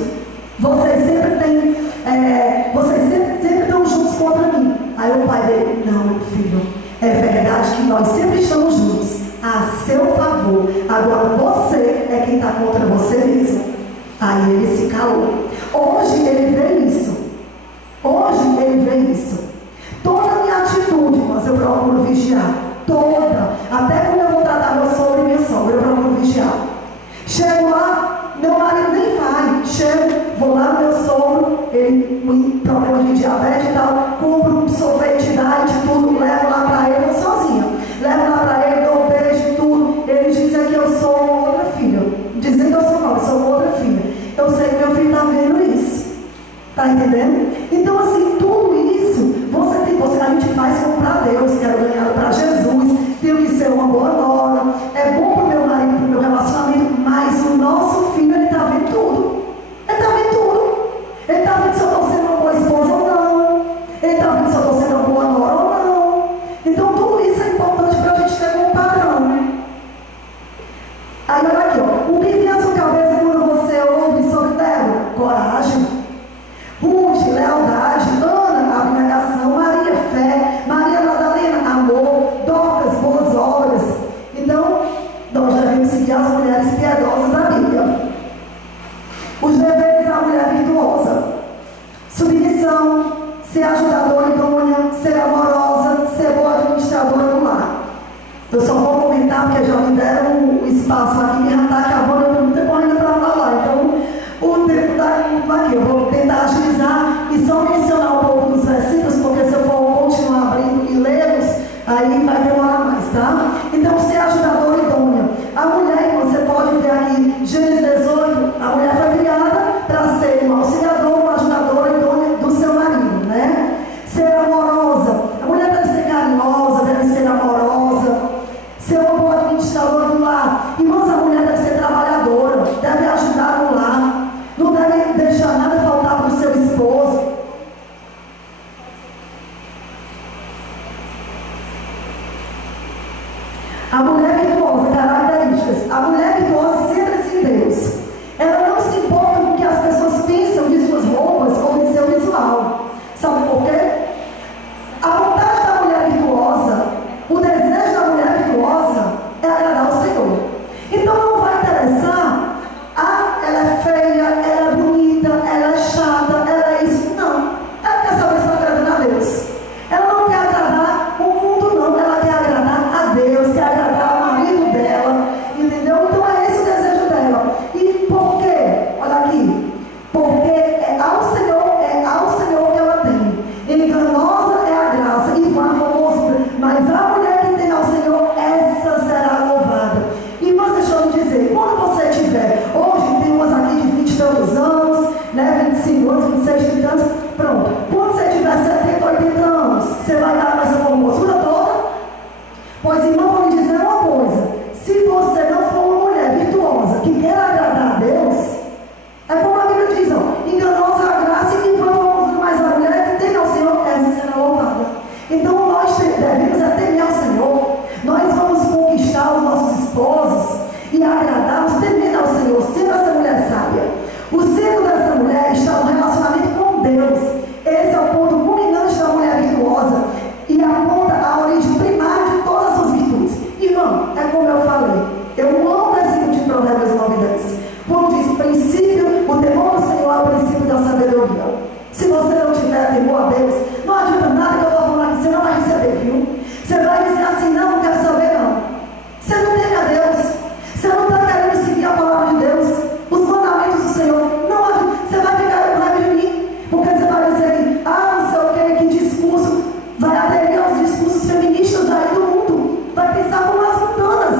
vocês sempre estão juntos contra mim. Aí o pai dele: não, meu filho, é verdade que nós sempre estamos juntos, a seu favor, agora você é quem está contra você mesmo. Aí ele se calou. Hoje ele vê isso. Toda a minha atitude, mas eu procuro vigiar. Toda. Até quando eu vou tratar meu sogro e minha sogra, eu procuro vigiar. Chego lá, meu marido nem vai. Vou lá no meu sogro, ele com problema de diabetes e tal, compro um sorvete, diet, tudo, levo lá para ele, vou sozinha. Levo lá para ele, dou um beijo e tudo. Ele diz que eu sou outra filha. Dizendo que eu sou não, eu sou outra filha. Eu sei que meu filho está vendo isso. Está entendendo? Então, assim, tudo isso, a gente faz como para Deus, que era Aí olha aqui, ó. O que vem à sua cabeça quando você ouve sobre Débora? Coragem. Ruth, lealdade. Ana, abnegação. Maria, fé. Maria Madalena, amor. Dorcas, boas obras. Então, nós devemos seguir as mulheres piedosas da Bíblia. Os deveres da mulher virtuosa: submissão, ser ajudadora idônea, ser amorosa, ser boa administradora do lar. Eu só vou comentar porque já me deram o espaço aqui que já está acabando, eu tenho muito tempo ainda para falar. Então, o tempo está aqui. Eu vou tentar agilizar e só mencionar um pouco dos versículos, porque se eu for continuar abrindo e lê-los, aí vai demorar mais, tá? Então, ser ajudadora idônea. A mulher, você pode ver aqui, Gênesis 18, a mulher foi criada para ser uma auxiliadora, uma ajudadora idônea do seu marido, né? Ser amorosa. A mulher deve ser carinhosa, deve ser amorosa, ser uma boa administradora do lar. Irmãos, a mulher deve ser trabalhadora, deve ajudar no lar, não deve deixar nada faltar para o seu esposo. A mulher virtuosa, características. A mulher virtuosa centra-se em Deus. Ela não se importa com o que as pessoas pensam de suas roupas ou de seu visual. Sabe por quê? A vontade da mulher virtuosa, o desejo da mulher virtuosa é agradar ao Senhor. Então não vai interessar, ela é feia, ela é bonita, ela é chata, ela é isso. Não. Ela quer saber se está agradando a Deus. Ela não quer agradar o mundo, não. Ela quer agradar a Deus, quer agradar o marido dela, entendeu? Então é esse o desejo dela. E por quê? Olha aqui. Porque é ao Senhor que ela tem. Enganosa é a graça e vã famosa, mas a mulher que tem ao Senhor, essa será louvada. E mas deixa eu lhe dizer, quando você tiver, hoje tem umas aqui de 20 e tantos anos, né, 25 anos, 26, 30 anos, pronto. Quando você tiver 70, 80 anos, você vai dar mais uma formosura toda? Pois, irmão, vou lhe dizer uma coisa: se você não for uma mulher virtuosa que quer agradar a Deus, é como a Bíblia diz, ó, enganosa a graça e vã famosa, mas a mulher que tem ao Senhor, essa será louvada. Então nós devemos temer ao Senhor. Nós vamos conquistar os nossos esposos e agradá-los temendo ao Senhor, sendo essa mulher sábia. O centro dessa mulher está no relacionamento com Deus. Esse é o ponto culminante da mulher virtuosa e aponta a origem primária de todas as suas virtudes. Irmão, é como eu falei, eu amo esse livro de Provérbios 9:10. Quando diz o princípio, o temor do Senhor é o princípio da sabedoria. Se você não tiver temor a Deus, não adianta nada que eu estou falando aqui, você não vai receber, viu? Você vai dizer assim: não, não quero saber não. Você não teme a Deus, você não está querendo seguir a palavra de Deus, os mandamentos do Senhor. Não adianta, você vai ficar com raiva de mim, porque você vai dizer que, não sei o que discurso, vai aderir aos discursos feministas aí do mundo, vai pensar como as montanas.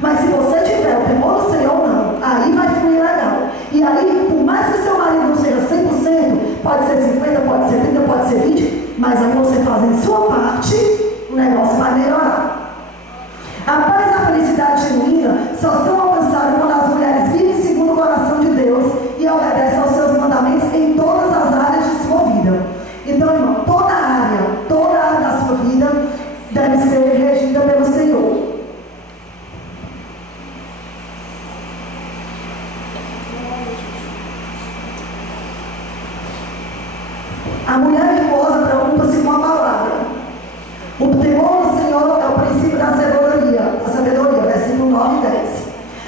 Mas se você tiver o temor do Senhor, não, aí vai fluir legal. E aí, por mais que seu marido não seja 100%, pode ser 50%, pode ser 30%, pode ser 20%, mas aí você fazendo sua parte, o negócio vai melhorar. A paz e a felicidade genuína só são alcançadas quando as mulheres vivem segundo o coração de Deus e obedecem aos seus mandamentos em todas as áreas de sua vida. Então, irmão, toda a área da sua vida deve ser regida pelo Senhor. A mulher virtuosa preocupa-se com a palavra. O temor do Senhor é o princípio da sabedoria, versículo 9 e 10.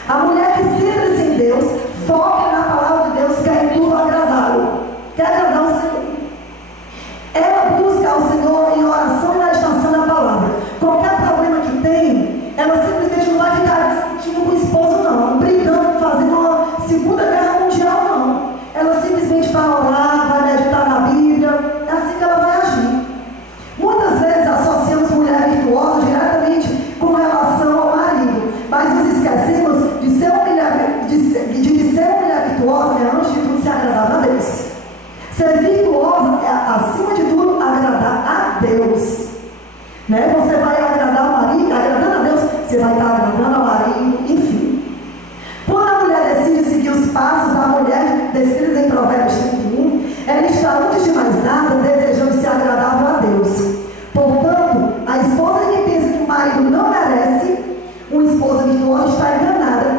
A mulher que centra-se em Deus, foca na palavra de Deus, quer em tudo agradá-lo, quer agradar o Senhor. Ela busca ao Senhor em oração e na estação da palavra. Qualquer problema que tem, ela simplesmente não vai ficar discutindo com o esposo, não, brigando, fazendo uma segunda guerra mundial, não. Ela simplesmente vai orar, vai meditar na Bíblia, é assim que ela vai agir. Muitas vezes associamos mulher virtuosa diretamente com relação ao marido, mas nos esquecemos de ser uma mulher virtuosa é, antes de tudo, se agradar a Deus. Ser virtuosa é, acima de tudo, agradar a Deus. Né? Você vai agradar o marido, agradando a Deus, você vai estar agradando ao marido, enfim. Quando a mulher decide seguir os passos da mulher descritos em Provérbios 31, ela está, antes de mais nada, desejando ser agradável a Deus. Portanto, a esposa que pensa que o marido não merece, uma esposa virtuosa está enganada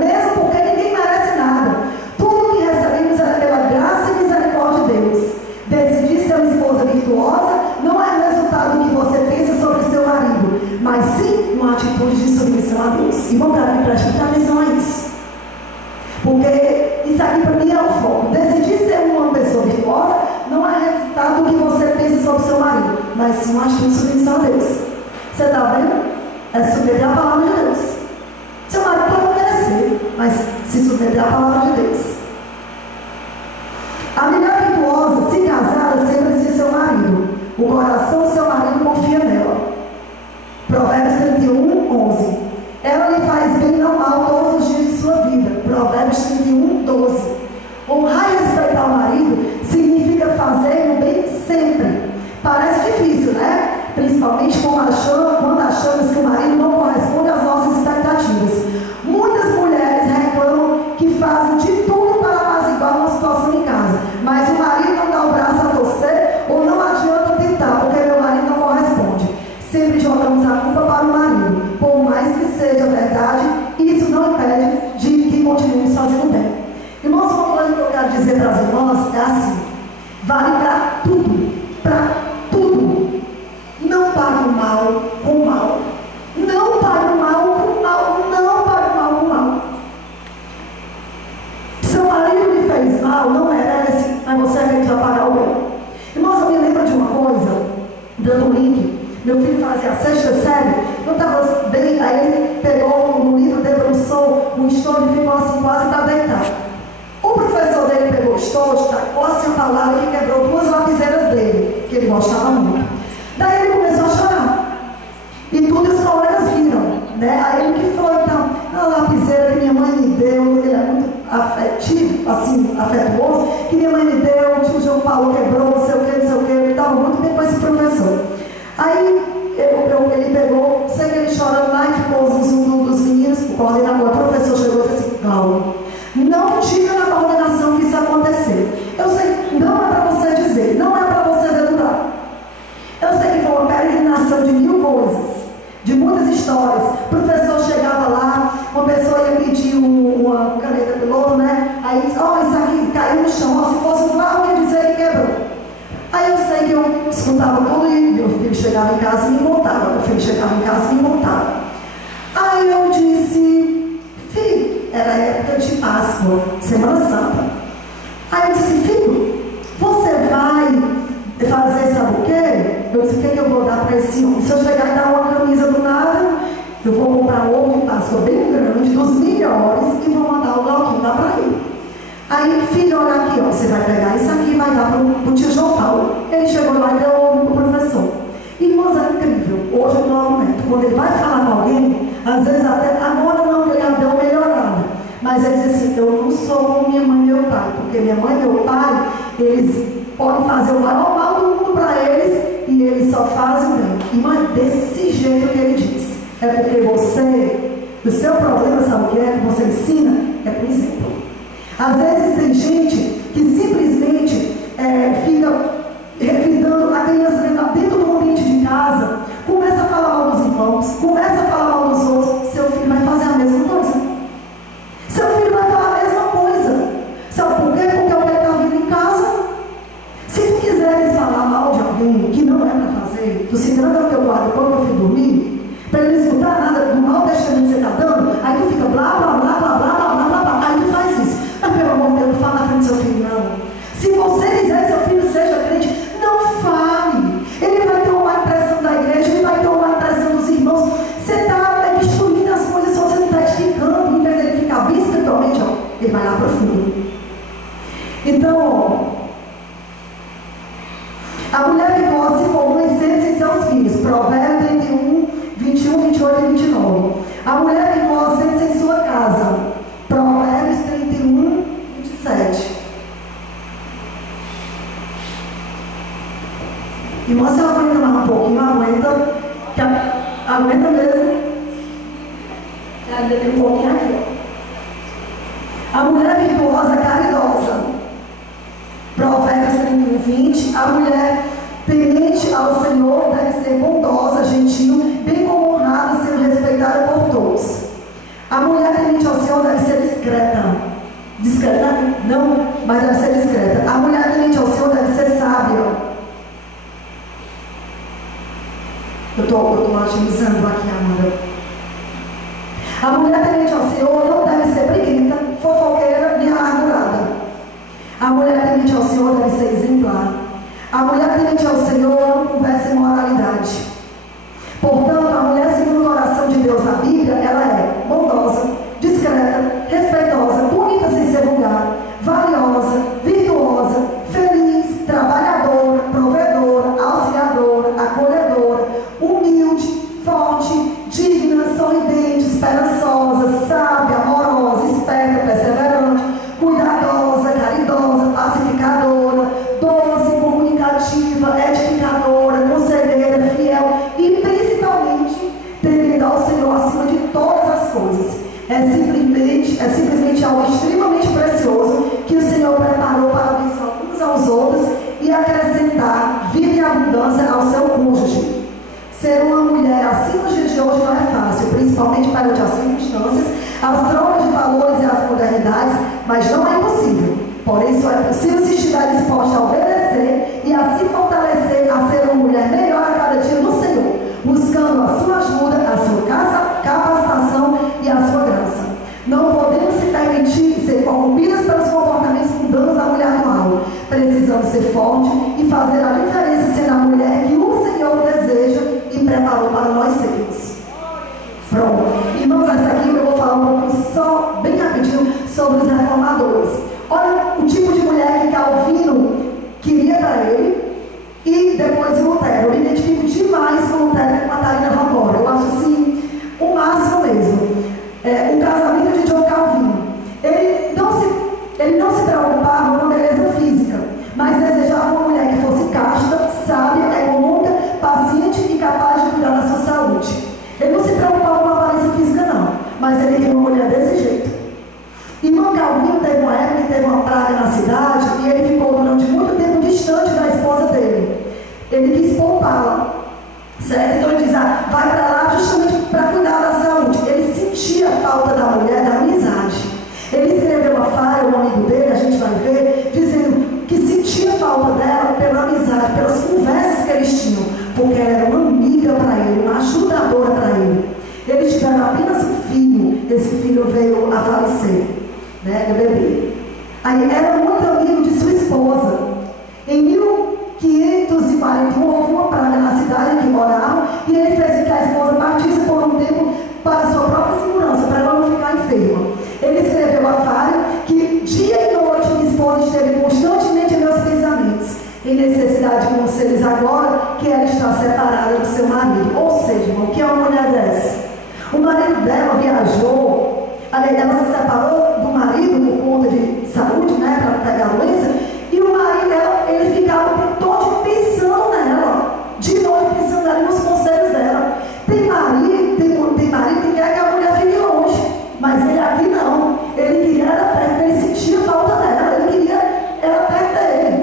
relação a Deus. E vamos dar preste atenção a isso. Porque isso aqui para mim é o foco. Decidir ser uma pessoa virtuosa não é resultado do que você pensa sobre o seu marido, mas sim uma atitude de submissão a Deus. Você está vendo? É submeter a palavra de Deus. Seu marido pode obedecer, mas se submeter a palavra de Deus. A mulher virtuosa, se casada, sempre diz seu marido. O coração do seu marido confia nela. Provérbios 31, 11. Ela lhe faz bem e não mal todos os dias de sua vida. Provérbios 31, 12. Honrar e respeitar o marido significa fazer o bem sempre. Parece difícil, né? Principalmente quando achamos que o marido não corresponde às nossas expectativas. Muitas mulheres reclamam que fazem de tudo para apaziguar uma situação em casa, mas o marido não dá o braço a torcer ou não adianta tentar, porque meu marido não corresponde. Sempre jogamos a culpa para o marido. Por mais que seja verdade, isso não impede de que continuemos fazendo bem. Irmãos, uma coisa que eu quero dizer para as irmãs é assim: vale para tudo, para tudo. Não pague o mal com o mal. Não pague o mal com o mal. Não pague o mal com o mal. Seu marido lhe fez mal, não merece, mas você acredita pagar o bem. Irmãos, eu me lembro de uma coisa, dando um link. Meu filho fazia a 6ª série, eu estava bem, aí ele pegou no livro, debruçou um estojo e ficou assim quase para deitar. O professor dele pegou o estojo, tacou assim a palavra e quebrou 2 lapiseiras dele, que ele gostava muito. Daí ele começou a chorar. E tudo os colegas viram, né? Aí ele que foi, então, a lapiseira que minha mãe me deu, ele é muito afetivo, assim, afetuoso, que minha mãe me deu, o tio João Paulo quebrou, não sei o que, ele estava muito bem com esse professor. Aí ele pegou, sei que ele chorando lá e ficou um dos meninos, o coordenador, o professor chegou e disse assim: Cláudio, não diga na coordenação que isso aconteceu. Eu sei, não é para você dizer, não é para você dedurar. Eu sei que foi uma peregrinação de 1000 coisas, de muitas histórias. O professor chegava lá, uma pessoa ia pedir uma caneta piloto, né? Aí disse: ó, isso aqui caiu no chão, ó, se fosse um carro, ia dizer que quebrou. Aí eu sei que eu escutava tudo e meu filho chegava em casa e me contava. Aí eu disse: filho, era época de Páscoa, Semana Santa. Aí eu disse: filho, você vai fazer sabe o quê? Eu disse: o que eu vou dar para esse homem? Se eu chegar e dar uma camisa do nada, eu vou comprar um ovo de Páscoa bem grande, dos melhores, e vou mandar o Glauquinho dar para ele. Aí, filho, olha aqui, ó, você vai pegar isso aqui e vai dar para o tio João Paulo. Ele chegou lá e deu ovo para o professor. Irmãos, é incrível. Hoje eu não argumento. Quando ele vai falar com alguém, às vezes até, agora não, que ele já deu melhorada. Mas ele diz assim: eu não sou como minha mãe e meu pai, porque minha mãe e meu pai, eles podem fazer o maior mal do mundo para eles e eles só fazem o bem. Irmã, é desse jeito que ele diz. É porque você, o seu problema, sabe o que é? Que você ensina? É por exemplo. Às vezes tem gente que simplesmente fica revidando a criança dentro do ambiente de casa, começa a falar mal dos irmãos, começa a falar mal dos outros. Seu filho vai fazer a mesma coisa. Seu filho vai falar a mesma coisa. Sabe por quê? Porque alguém está vindo em casa. Se tu quiseres falar mal de alguém que não é para fazer, tu se tranca no teu quarto quando teu filho dormir, para ele não escutar nada do mau testemunho que você está dando, aí tu fica blá blá blá blá blá blá blá blá blá, aí tu faz isso. Mas pelo amor de Deus, não fala na frente do seu filho, não. Se você quiser que seu filho seja crente, não fale. Ele vai ter uma impressão da igreja, ele vai ter uma impressão dos irmãos. Você está destruindo as coisas, só você não está edificando. Em vez de ele ficar bem espiritualmente, ó, ele vai lá para o fundo. Então, a mulher virtuosa se formou em sempre em seus filhos. Provérbios 31, 21, 28 e 29. A mulher virtuosa sempre em sua casa. Provérbios 31, 27. Irmã, se ela aguenta mais um pouquinho, aguenta mesmo. Ainda tem um pouquinho aqui, ó. A mulher virtuosa, caridosa. Provérbios 31, 20. A mulher temente ao Senhor deve ser bondosa, gentil, bem como honrada, sendo respeitada por todos. A mulher temente ao Senhor deve ser discreta. Discreta? Não, mas deve ser discreta. A mulher temente ao Senhor deve ser sábia. Eu estou agilizando aqui, Amanda. A mulher temente ao Senhor não deve ser briguenta, fofoqueira nem amargurada. A mulher temente ao Senhor deve ser exemplar. A mulher temente ao Senhor não conversa imoralidade. Portanto, a mulher segundo o coração de Deus na Bíblia, ela é bondosa, discreta, respeitosa, bonita sem ser vulgar, valiosa, virtuosa, feliz, trabalhadora, provedora, auxiliadora, acolhedora, humilde, forte, digna, sorridente, esperançosa, sábia, amorosa, esperta, perseverante, cuidadosa, caridosa, pacificadora, doce, comunicativa, edificadora, conselheira, fiel e principalmente temendo ao Senhor acima de todas as coisas. É simplesmente algo extremamente precioso que o Senhor preparou para abençoar uns aos outros e acrescentar vida e abundância ao seu cônjuge. Ser uma mulher assim nos dias de hoje não é fácil, principalmente perante as circunstâncias, as trocas de valores e as modernidades, mas não é impossível. Porém, só é possível se estiver disposta a obedecer e a se fortalecer a ser uma mulher melhor a cada dia no Senhor, buscando a sua ajuda, a sua capacitação e a sua graça. Não podemos se permitir ser corrompidas pelos comportamentos mundanos da mulher atual. Precisamos ser fortes e fazer a diferença sendo a mulher que o Senhor deseja e preparou para nós sermos. Pronto. Irmãos, essa aqui eu vou falar um pouco só, bem rapidinho, sobre os reformadores. Olha o tipo de mulher que Calvino queria para ele e depois o Lutero. Eu me identifico demais com o Lutero e com a Catarina Van Bora. Eu acho assim, o máximo mesmo. O casamento de John Calvino. Ele não se preocupava com a beleza física, mas desejava uma mulher que fosse casta, sábia, econômica, paciente e capaz de cuidar da sua saúde. Ele não se preocupava com a aparência física não, mas ele queria uma mulher desse jeito. Irmão Calvino teve uma época que teve uma praga na cidade e ele ficou durante muito tempo distante da esposa dele. Ele quis poupá-la, certo? Então ele diz, vai para lá justamente para cuidar da saúde. Ele sentia a falta da mulher, da amizade. Ele escreveu a Fária, um amigo dele, a gente vai ver, dizendo que sentia falta dela pela amizade, pelas conversas que eles tinham, porque ela era uma amiga para ele, uma ajudadora para ele. Eles tiveram apenas um filho, esse filho veio a falecer, né, bebê. Aí era muito amigo de sua esposa. Em 1541 houve uma praga na cidade em que moravam e ele fez com que a esposa partisse por um tempo para sua própria segurança, para ela não ficar enferma. Ele escreveu a Fária que dia e noite minha esposa esteve constantemente em meus pensamentos, em necessidade de conselhos agora que ela está separada do seu marido. Ou seja, irmão, o que é uma mulher dessa? O marido dela viajou, ela se separou do marido por conta de saúde, né, para pegar a doença, e o marido dela, ele ficava o tempo todo pensando nela, de noite pensando nela nos conselhos dela. Tem marido que quer que a mulher fique longe, mas ele aqui não. Ele queria ela perto, ele sentia falta dela, ele queria ela perto dele.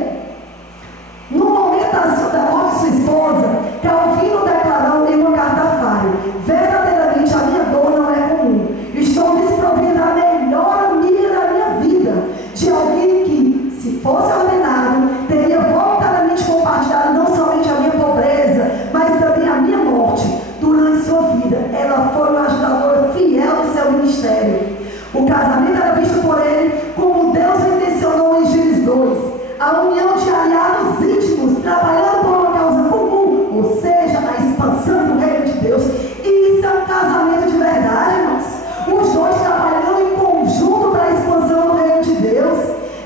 No momento da morte de sua esposa, Calvino declarou em uma carta a Fária: verdadeiramente a minha dor não é comum. Estou desprovido da melhor amiga da minha vida, de alguém que, se fosse ordenado, teria voluntariamente compartilhado não somente a minha pobreza, mas também a minha morte durante sua vida. Ela foi uma ajudadora fiel do seu ministério. O casamento era visto por ele como Deus intencionou em Gênesis 2, a união de aliados íntimos, trabalhando por uma causa comum, ou seja, a expansão do reino de Deus. E isso é um casamento de verdade, irmãos. Os dois trabalhando em conjunto para a expansão do reino de Deus.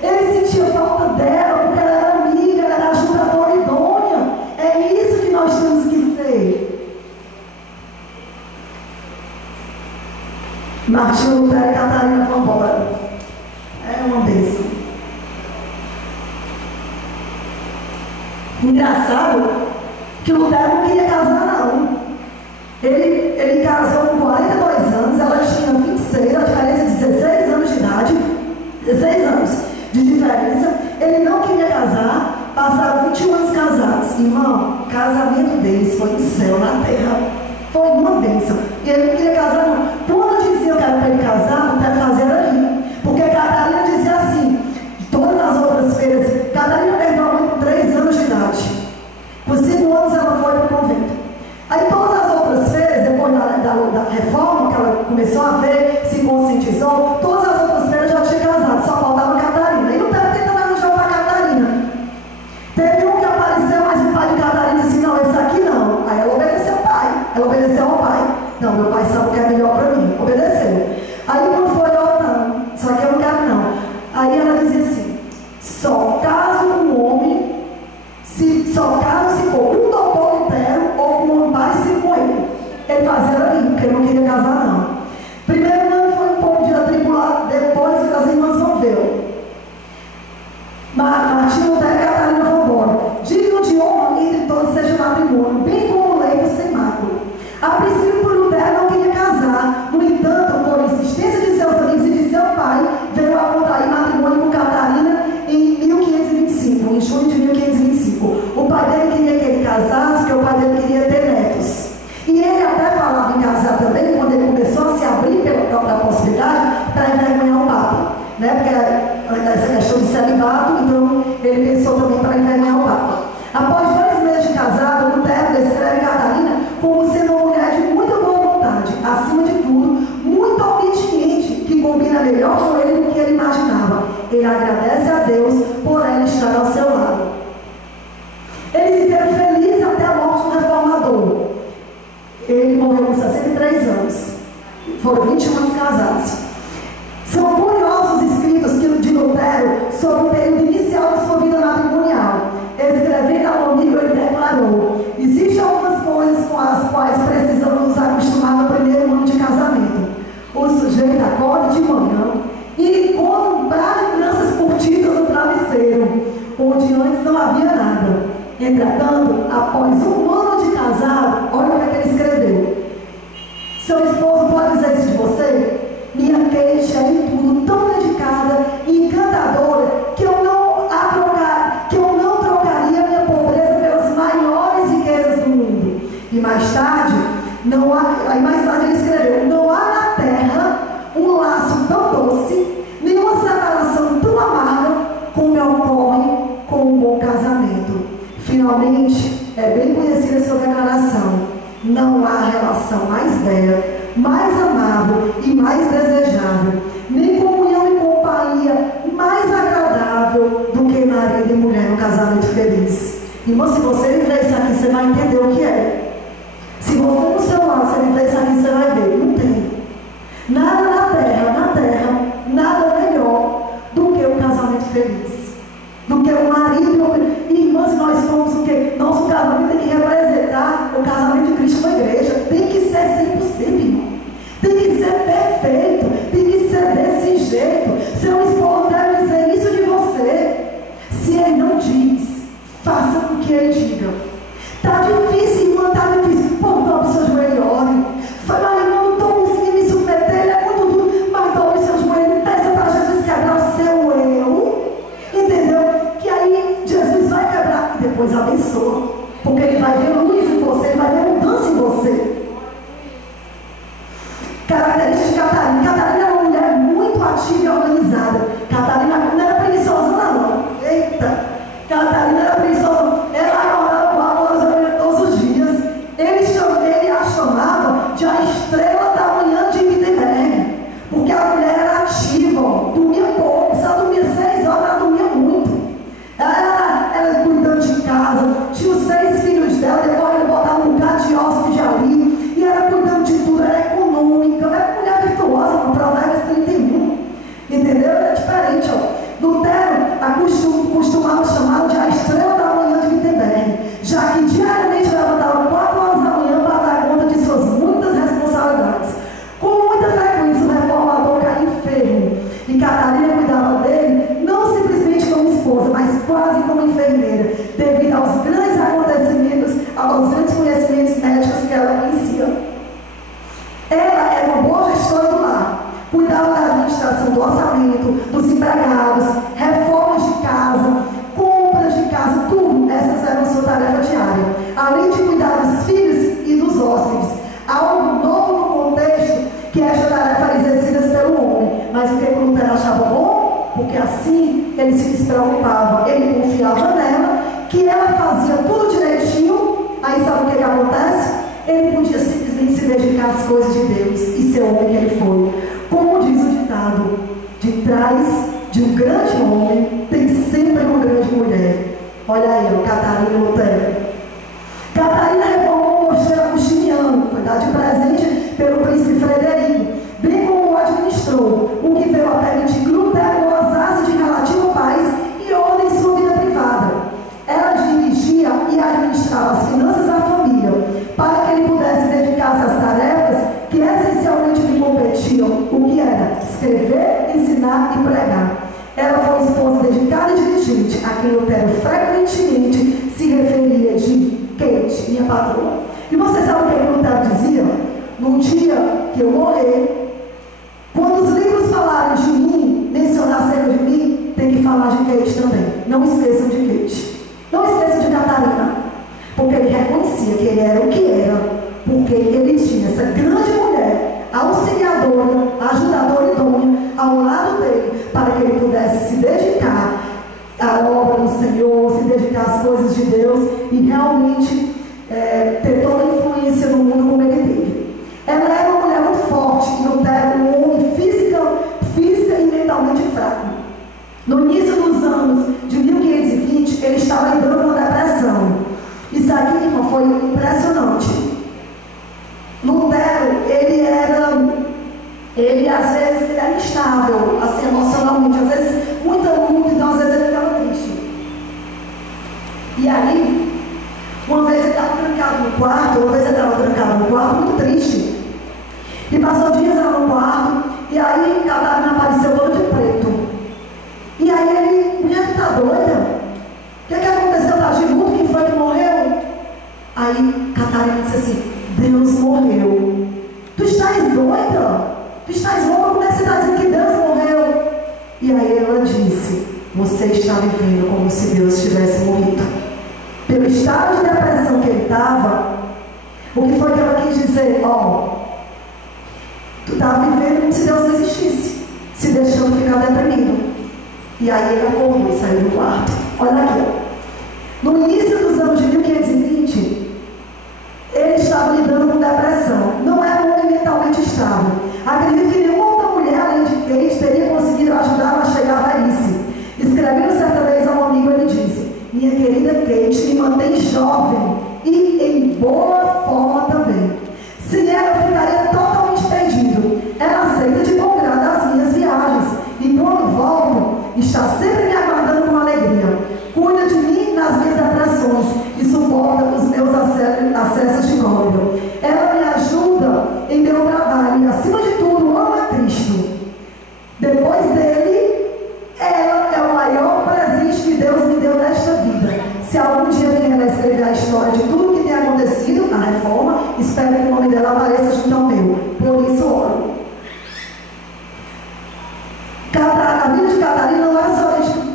Ele sentia falta dela, porque ela era amiga, ela era ajudadora idônea. É isso que nós temos que ser. Martinho Lutero e Catarina Van Bora. É uma bênção. Engraçado que Lutero não queria casar, não. Ele casou com 42 anos, ela tinha 26, a diferença de 16 anos de idade, 16 anos de diferença. Ele não queria casar, passaram 21 anos casados. Irmão, o casamento deles foi do céu na terra. Foi uma bênção. E ele não queria casar, não. Quando diziam que era para ele casar, não quero fazer ali. Porque Catarina dizia assim, de todas as outras feiras, Catarina perdeu a mãe com 3 anos de idade. Com 5 anos ela foi para o convento. Aí todas as outras feiras, depois da reforma, que ela começou a ver, se conscientizou, todas as outras freiras já tinham casado, só faltava a Catarina. E não estava tentando arranjar para a Catarina. Teve um que apareceu, mas o pai de Catarina disse, não, esse aqui não. Aí ela obedeceu ao pai. Ela obedeceu ao pai. Não, meu pai sabe o que é melhor para mim. Obedeceu. Aí quando foi não, só que eu não quero não. Aí ela dizia assim, só caso um homem, só caso se for um doutor Lutero ou um homem parecido com ele. Ele fazia ali, porque ele não queria casar não. Primeiro ano foi um pouco de atribulado, depois as irmãs vão ver. Martinho Lutero e Catarina vão embora. Digno de honra entre todos seja o matrimônio, bem como leigo sem mácula. A princípio, Lutero não queria casar. No entanto, por insistência de seus amigos e de seu pai, veio a contrair matrimônio com Catarina em 1525, em junho de 1525. O pai dele queria que ele casasse, porque o pai dele queria ter netos. E ele até falava em casar também, quando ele começou a se abrir pela própria possibilidade, para envergonhar o Papa. Né? Porque essa questão de celibato, então ele pensou também para envergonhar o Papa. Após 2 meses de casado, Lutero descreve Catarina como sendo uma mulher de muita boa vontade, acima de tudo, muito obediente, que combina melhor com ele do que ele imaginava. Ele agradece a Deus por ela estar ao seu lado. Eles viveram felizes até a morte do reformador. Ele morreu com 63 anos. Foram 21 anos casados. São curiosos os escritos de Lutero sobre o período inicial de sua vida matrimonial. Escrevendo ao amigo, ele declarou: existem algumas coisas com as quais precisamos nos acostumar no primeiro ano de casamento. O sujeito acorda de manhã e encontra um par de tranças curtidas no travesseiro, onde antes não havia nada. Entretanto, após 1 ano de casado, olha o que ele escreveu. Seu esposo pode dizer isso de você? Minha Kate é em tudo tão dedicada e encantadora que eu não trocaria minha pobreza pelas maiores riquezas do mundo. E mais tarde, ele escreveu: não há na terra um laço tão doce, nenhuma separação tão amarga como me ocorre com um bom casamento. Finalmente, é bem conhecida essa declaração: não há relação mais bela, mais amável e mais desejável, nem comunhão e companhia mais agradável do que marido e mulher no casamento feliz. Irmão, se você viver isso aqui, você vai entender o que é. Se você no seu lado, você viver isso aqui, você vai ver. Não tem nada na terra, nada melhor do que o casamento feliz, do que o marido e o filho. Irmãos, nós somos o quê? Nosso casamento tem que representar o casamento de Cristo na igreja. Tem que ser 100%, irmão. Tem que ser perfeito. Tem que ser desse jeito. Seu esposo deve dizer isso de você. Se ele não diz, faça o que ele diga. Está difícil, irmã, está difícil. Pô, dobre o seu joelho e ore. Fala, irmão, não estou conseguindo me submeter, ele é muito duro. Mas dobre o seu joelho e peça para Jesus quebrar o seu eu. Entendeu? Que aí Jesus vai quebrar e depois abençoa. Porque ele vai ver luz em você, ele vai ver mudança em você. Característica de Catarina. Catarina é uma mulher muito ativa e organizada. Catarina não era preguiçosa, não. Eita! Catarina era preguiçosa. Ela orava todos os dias. Ele a chamava de a estrela da manhã de Wittenberg. Porque a mulher era ativa, dormia pouco. Se ela dormia 6 horas, ela dormia muito. Ela cuidando de casa. Tinha os 6 filhos dela. Depois ele botava um bocado de hóspede ali. E ela cuidando de tudo. Era econômica. Era mulher virtuosa, com Provérbios 31. Entendeu? Era diferente, ó. Lutero costumava chamá-lo de a estrela da manhã de Wittenberg, já que diariamente levantava 4 horas da manhã para dar conta de suas muitas responsabilidades. Com muita frequência, o reformador caía enfermo e Catarina cuidava dele, não simplesmente como esposa, mas quase como enfermeira, devido aos grandes acontecimentos, aos grandes conhecimentos médicos que ela conhecia. Ela era uma boa gestora do lar. Cuidava da administração do orçamento, dos empregados, reformas de casa, compras de casa, tudo. Essas eram sua tarefa diária. Além de cuidar dos filhos e dos hóspedes. Algo novo no contexto que esta tarefa era exercida pelo homem. Mas o que o Lutero achava bom? Porque assim ele se despreocupava. Ele confiava nela, que ela fazia tudo direitinho. Aí sabe o que acontece? Ele podia simplesmente se dedicar às coisas de Deus. E e ser o homem que ele foi. Como diz o ditado, de trás de um grande homem tem sempre uma grande mulher. Olha aí, ó, Catarina Lutero. Catarina reformou o mosteiro agostiniano, foi dado de presente pelo príncipe Frederico, bem como o administrou, o que veio a permitir que Lutero gozasse de relativa paz e ordem em sua vida privada. Ela dirigia e administrava as finanças da família, para que ele pudesse dedicar-se às tarefas que essencialmente lhe competiam, o que era escrever, ensinar e pregar. Ela foi esposa dedicada e diligente, a quem Lutero frequentemente se referia de Kate, minha patroa. E você sabe o que Lutero dizia? No dia que eu morrer, quando os livros falarem de mim, mencionar acerca de mim, tem que falar de Kate também. Não esqueçam de Kate. Não esqueçam de Catarina. Porque ele reconhecia que ele era o que era, porque ele tinha essa grande mulher, auxiliadora, ajudadora idônea, ao lado dele, para que ele pudesse se dedicar à obra do Senhor, se dedicar às coisas de Deus e realmente ter toda a influência no mundo como ele teve. Ela era uma mulher muito forte, e Lutero um homem física e mentalmente fraco. No início dos anos de 1520, ele estava lidando com depressão. Isso aqui, irmão, foi impressionante. Lutero, ele às vezes ele era instável, assim, emocionalmente, às vezes muita luta, então às vezes ele ficava triste. E aí, uma vez ele estava trancado no quarto, muito triste. E passou dias lá no quarto, e aí Catarina apareceu toda de preto. E aí ele, mulher, tá doida? O que aconteceu? Tá de luto? Quem foi que morreu? Aí Catarina disse assim: Deus morreu. Tu estás doida? Tu estás louca? Como é que você está dizendo que Deus morreu? E aí ela disse: você está vivendo como se Deus tivesse morrido. Pelo estado de depressão que ele estava, o que foi que ela quis dizer? Tu estava vivendo como se Deus não existisse, se deixando ficar deprimido. E aí ele acordou e saiu do quarto. Olha aqui, no início dos anos de 1520, ele estava lidando com depressão. Não era um homem mentalmente estável. Acredito que nenhuma outra mulher, além de Kate, teria conseguido ajudá-lo a chegar à velhice. Escrevendo certa vez a um amigo, ele disse: minha querida Kate me mantém jovem e em boa forma também. Sem ela eu ficaria totalmente perdido. Ela aceita de bom grado as minhas viagens e quando volto, está sempre me aguardando com alegria. Cuida de mim nas minhas depressões e suporta os meus acessos de glória. Ela me ajuda em meu trabalho e, acima de tudo, ama Cristo. Depois dele, ela é o maior presente que Deus me deu nesta vida. Se algum dia vier a escrever a história de tudo que tem acontecido na reforma, espero que o nome dela apareça junto ao meu. Por isso, oro. A vida de Catarina não era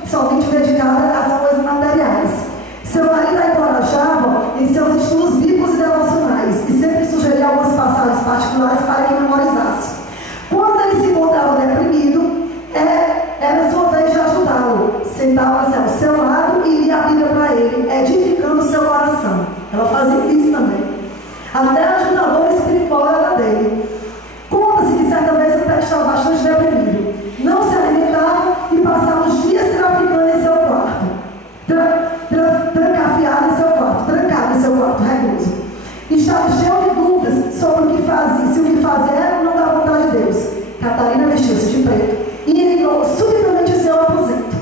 somente dedicada às coisas materiais. Seu marido a encorajava em seus estudos bíblicos e devocionais e sempre sugeria algumas passagens particulares para que memorizasse. Quando ele se encontrava deprimido, era sua vez de ajudá-lo. Sentava-se ao seu lado e lia a Bíblia para ele, edificando o seu coração. Ela fazia isso também. Até a ajudadora espiritual era dele. Conta-se que certa vez ele estava bastante deprimido. Não se alimentava e passava os dias traficando em seu quarto. Trancafiado em seu quarto, trancado em seu quarto, recluso. Estava cheio de dúvidas sobre o que fazia, se o que fazia era ou não da vontade de Deus. Catarina vestiu-se de preto e entrou subitamente em seu aposento.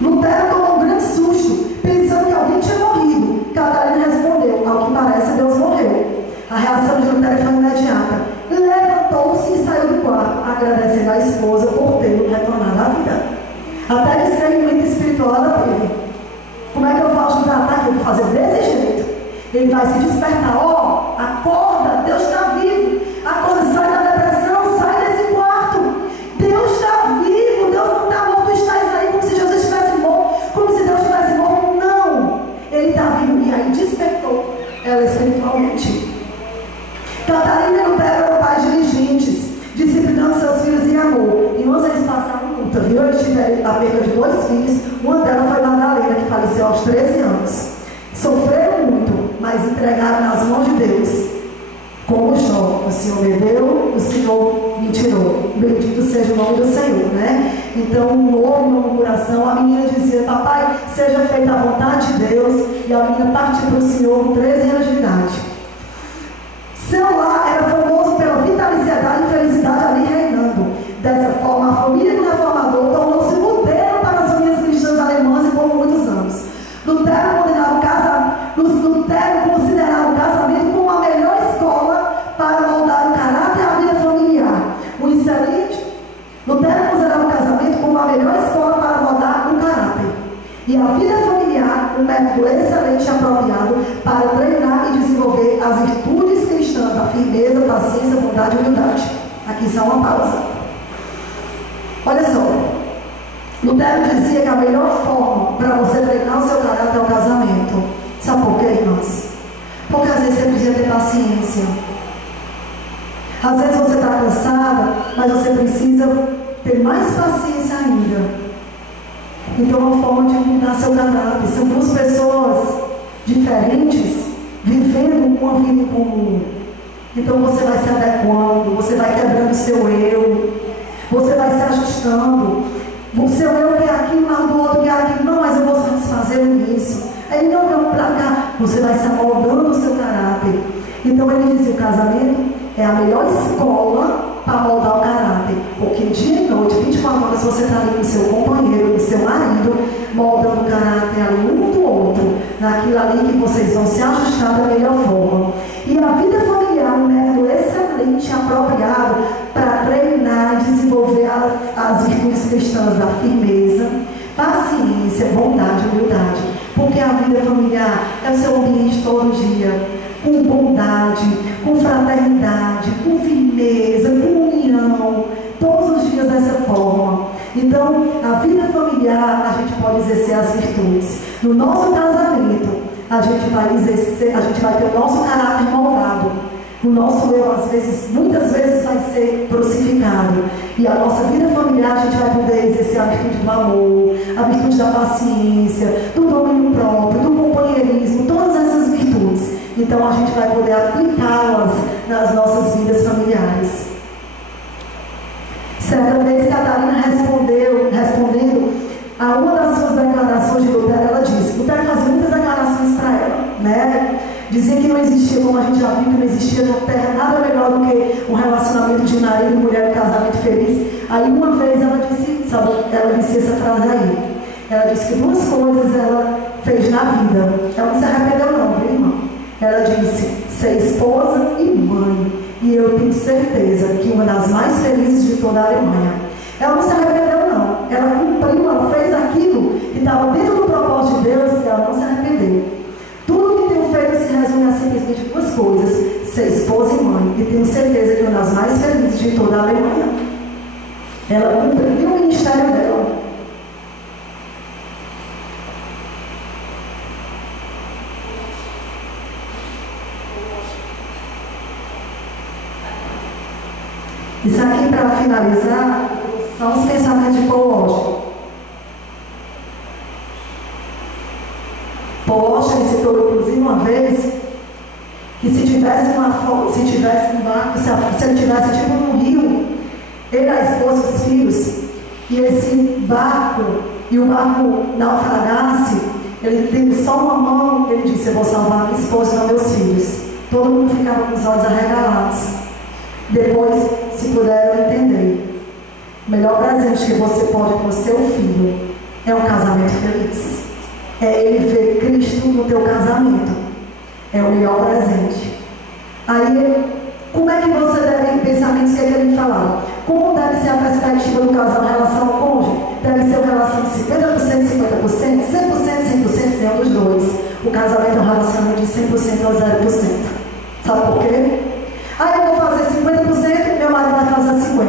Lutero tomou um grande susto, pensando que alguém tinha morrido. Catarina respondeu: ao que parece, Deus morreu. A reação de Lutero foi imediata. Levantou-se e saiu do quarto, agradecendo à esposa por tê-lo retornado à vida. Até que discernimento espiritual ela teve. Como é que eu faço de tratar que eu vou fazer desse jeito? Ele vai se despertar. Acorda, Deus está vivo. Acorda, sai da depressão, sai desse quarto. Deus está vivo, Deus não está morto. Tu estás aí como se Jesus estivesse morto, como se Deus estivesse morto. Não, Ele está vivo. E aí despertou ela espiritualmente. Catarina e Lutero eram pais diligentes, disciplinando seus filhos em amor. E hoje eles passaram luta, viu? Eles tiveram a perda de 2 filhos. Uma delas foi Madalena, que faleceu aos 13 anos. Sofreram muito, mas entregaram nas mãos de Deus, como Jó. o Senhor me deu, o Senhor me tirou. Bendito seja o nome do Senhor, né? Então, não houve uma murmuração. A menina dizia: papai, seja feita a vontade de Deus. E a menina partiu para o Senhor com 13 anos de idade. Seu lar era famoso pela vitaliciedade e felicidade ali reinando. Dessa forma, a família do reformador tornou-se modelo para as famílias cristãs alemãs e por muitos anos. Lutero considerava o casamento como a melhor escola para moldar o caráter e a vida familiar. Lutero considerava o casamento como a melhor escola para moldar o caráter e a vida familiar, um método excelente e apropriado para treinar e desenvolver as virtudes cristãs, a firmeza, a paciência, a bondade e a humildade. Aqui só uma pausa. Olha só, Lutero dizia que a melhor forma para você treinar o seu caráter é o casamento. Sabe por quê, irmãs? Porque às vezes você precisa ter paciência. Às vezes você está cansada, mas você precisa ter mais paciência ainda. Então é uma forma de mudar seu caráter. São duas pessoas diferentes vivendo uma vida em comum. Então você vai se adequando, você vai quebrando o seu eu, você vai se ajustando. O seu eu quer aquilo, mas do outro quer aquilo. Não, mas eu vou satisfazer nisso. Aí não, vamos para cá. Você vai se amoldando o seu caráter. Então ele diz: o casamento é a melhor escola para moldar o caráter. Porque dia e noite, 24 horas, você está ali com o seu companheiro, com o seu marido, moldando o caráter ali um do outro, naquilo ali que vocês vão se ajustar da melhor forma. E a vida familiar é um método excelente e apropriado para treinar e desenvolver as virtudes cristãs da firmeza, paciência, bondade e humildade. Porque a vida familiar é o seu ambiente todo dia, com bondade, com fraternidade, com firmeza, com união, todos os dias dessa forma. Então, a vida familiar, a gente pode exercer as virtudes. No nosso casamento, a gente vai ter o nosso caráter moldado. O nosso eu, às vezes, muitas vezes vai ser crucificado. E a nossa vida familiar, a gente vai poder exercer a virtude do amor, a virtude da paciência, do domínio próprio, do companheirismo, todas essas virtudes. Então a gente vai poder aplicá-las nas nossas vidas familiares. Certa vez, Catarina respondendo a uma das suas declarações de Lutero, ela disse: Lutero fazia muitas declarações para ela, né? Dizia que não existia, como a gente já viu, que não existia na terra nada melhor do que um relacionamento de marido e mulher, um casamento feliz. Aí uma vez ela disse essa frase aí. Ela disse que duas coisas ela fez na vida. Ela não se arrependeu não, viu, irmã? Ela disse: ser esposa e mãe. E eu tenho certeza que uma das mais felizes de toda a Alemanha. Ela não se arrependeu não. Ela cumpriu, ela fez aquilo que estava dentro do propósito de Deus, e ela não se arrependeu. Tudo que tenho feito se resume a simplesmente duas coisas: ser esposa e mãe. E tenho certeza que uma das mais felizes de toda a Alemanha. Ela cumpriu o ministério dela. Isso aqui, para finalizar, são os pensamentos de Paul Washer. Paul Washer citou, inclusive, uma vez, que se tivesse um barco, se ele tivesse tipo um rio, ele, a esposa e os filhos, e esse barco, e o barco naufragasse, ele teve só uma mão, ele disse: eu vou salvar minha esposa e não meus filhos. Todo mundo ficava com os olhos arregalados. Depois se puderam entender. O melhor presente que você pode com o seu filho é um casamento feliz. É ele ver Cristo no teu casamento. É o melhor presente. Aí, como é que você deve pensar nisso que ele falava? Como deve ser a perspectiva do casal em relação ao cônjuge? Deve ser uma relação de 50%, 50%, 100%, 100%, nenhum dos dois. O casamento é um relacionamento de 100% ou 0%. Sabe por quê? Aí eu vou fazer 50%, meu marido vai fazer 50%.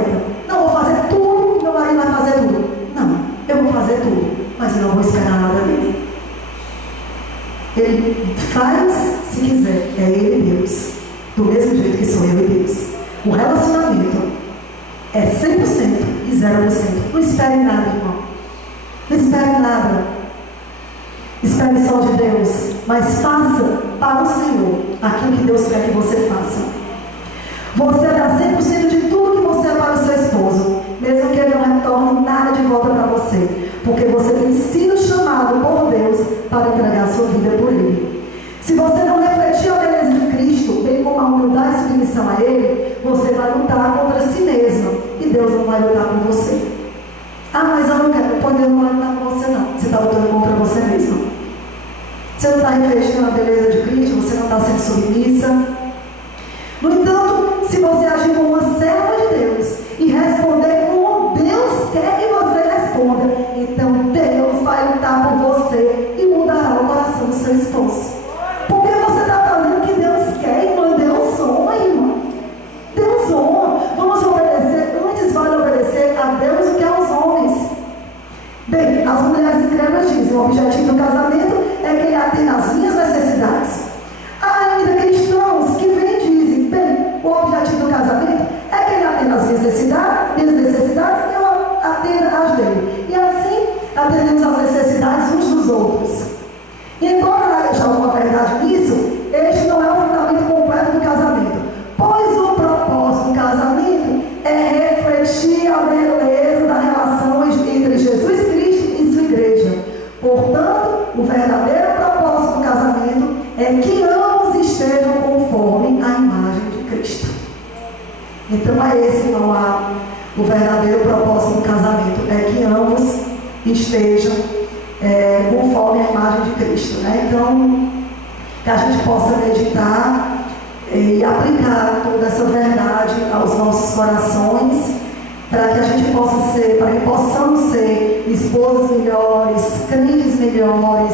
Não, vou fazer tudo, meu marido vai fazer tudo. Não, eu vou fazer tudo, mas eu não vou esperar nada dele. Ele faz se quiser, é ele e Deus. Do mesmo jeito que sou eu e Deus. O relacionamento é 100% e 0%. Não espere nada, irmão. Não espere nada. Espere só de Deus. Mas faça para o Senhor aquilo que Deus quer que você faça. Você submissão a Ele, você vai lutar contra si mesma. E Deus não vai lutar com você. Ah, mas eu não quero. Deus não vai lutar com você, não. Você está lutando contra você mesma. Você não está refletindo a beleza de Cristo, você não está sendo submissa. No entanto, se você agir como uma serva de Deus e responder como Deus quer que você responda, então Deus vai lutar por você e mudará o coração do seu esposo. Porque você está fazendo o que Deus quer, irmã. Deus honra, irmã. Deus honra. Vamos obedecer. Antes vale obedecer a Deus do que aos homens. Bem, as mulheres incrédulas dizem: o objetivo do casamento é que ele atenda às minhas necessidades. Há ainda cristãos que vêm e dizem: bem, o objetivo do casamento é que ele atenda às minhas necessidades e eu atenda às dele. E assim atendemos às necessidades uns dos outros. E embora haja alguma verdade nisso, este não é o fundamento completo do casamento, pois o propósito do casamento é refletir a beleza da relação entre Jesus Cristo e sua igreja. Portanto, o verdadeiro propósito do casamento é que ambos estejam conforme a imagem de Cristo. Então é esse, irmão, o verdadeiro propósito do casamento, é que ambos estejam conforme a imagem de Cristo, né? Então, que a gente possa meditar e aplicar toda essa verdade aos nossos corações, para que a gente possa ser, para que possamos ser esposas melhores, crentes melhores,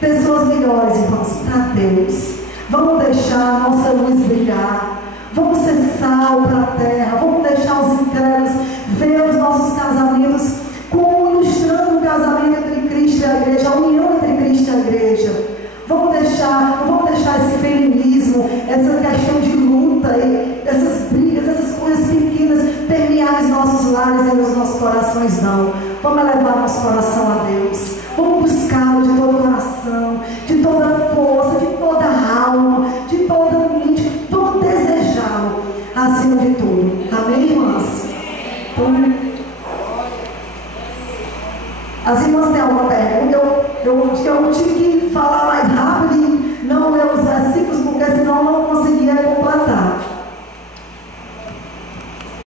pessoas melhores, irmãos, para Deus. Vamos deixar a nossa luz brilhar, vamos ser sal para a terra, vamos deixar os incrédulos ver os nossos casamentos como ilustrando o casamento entre Cristo e a igreja, a união entre Cristo e a igreja. Vamos deixar esse feminismo, essa questão de luta, essas brigas, essas coisas pequenas permear os nossos lares e os nossos corações, não. Vamos elevar nosso coração a Deus. Vamos buscá-lo de todo o coração, de toda força, de toda alma, de toda mente. Vamos desejá-lo acima de tudo. Amém, irmãs? Então, as irmãs têm alguma pergunta? Eu tive que falar mais rápido e não ler os versículos, porque senão eu não conseguia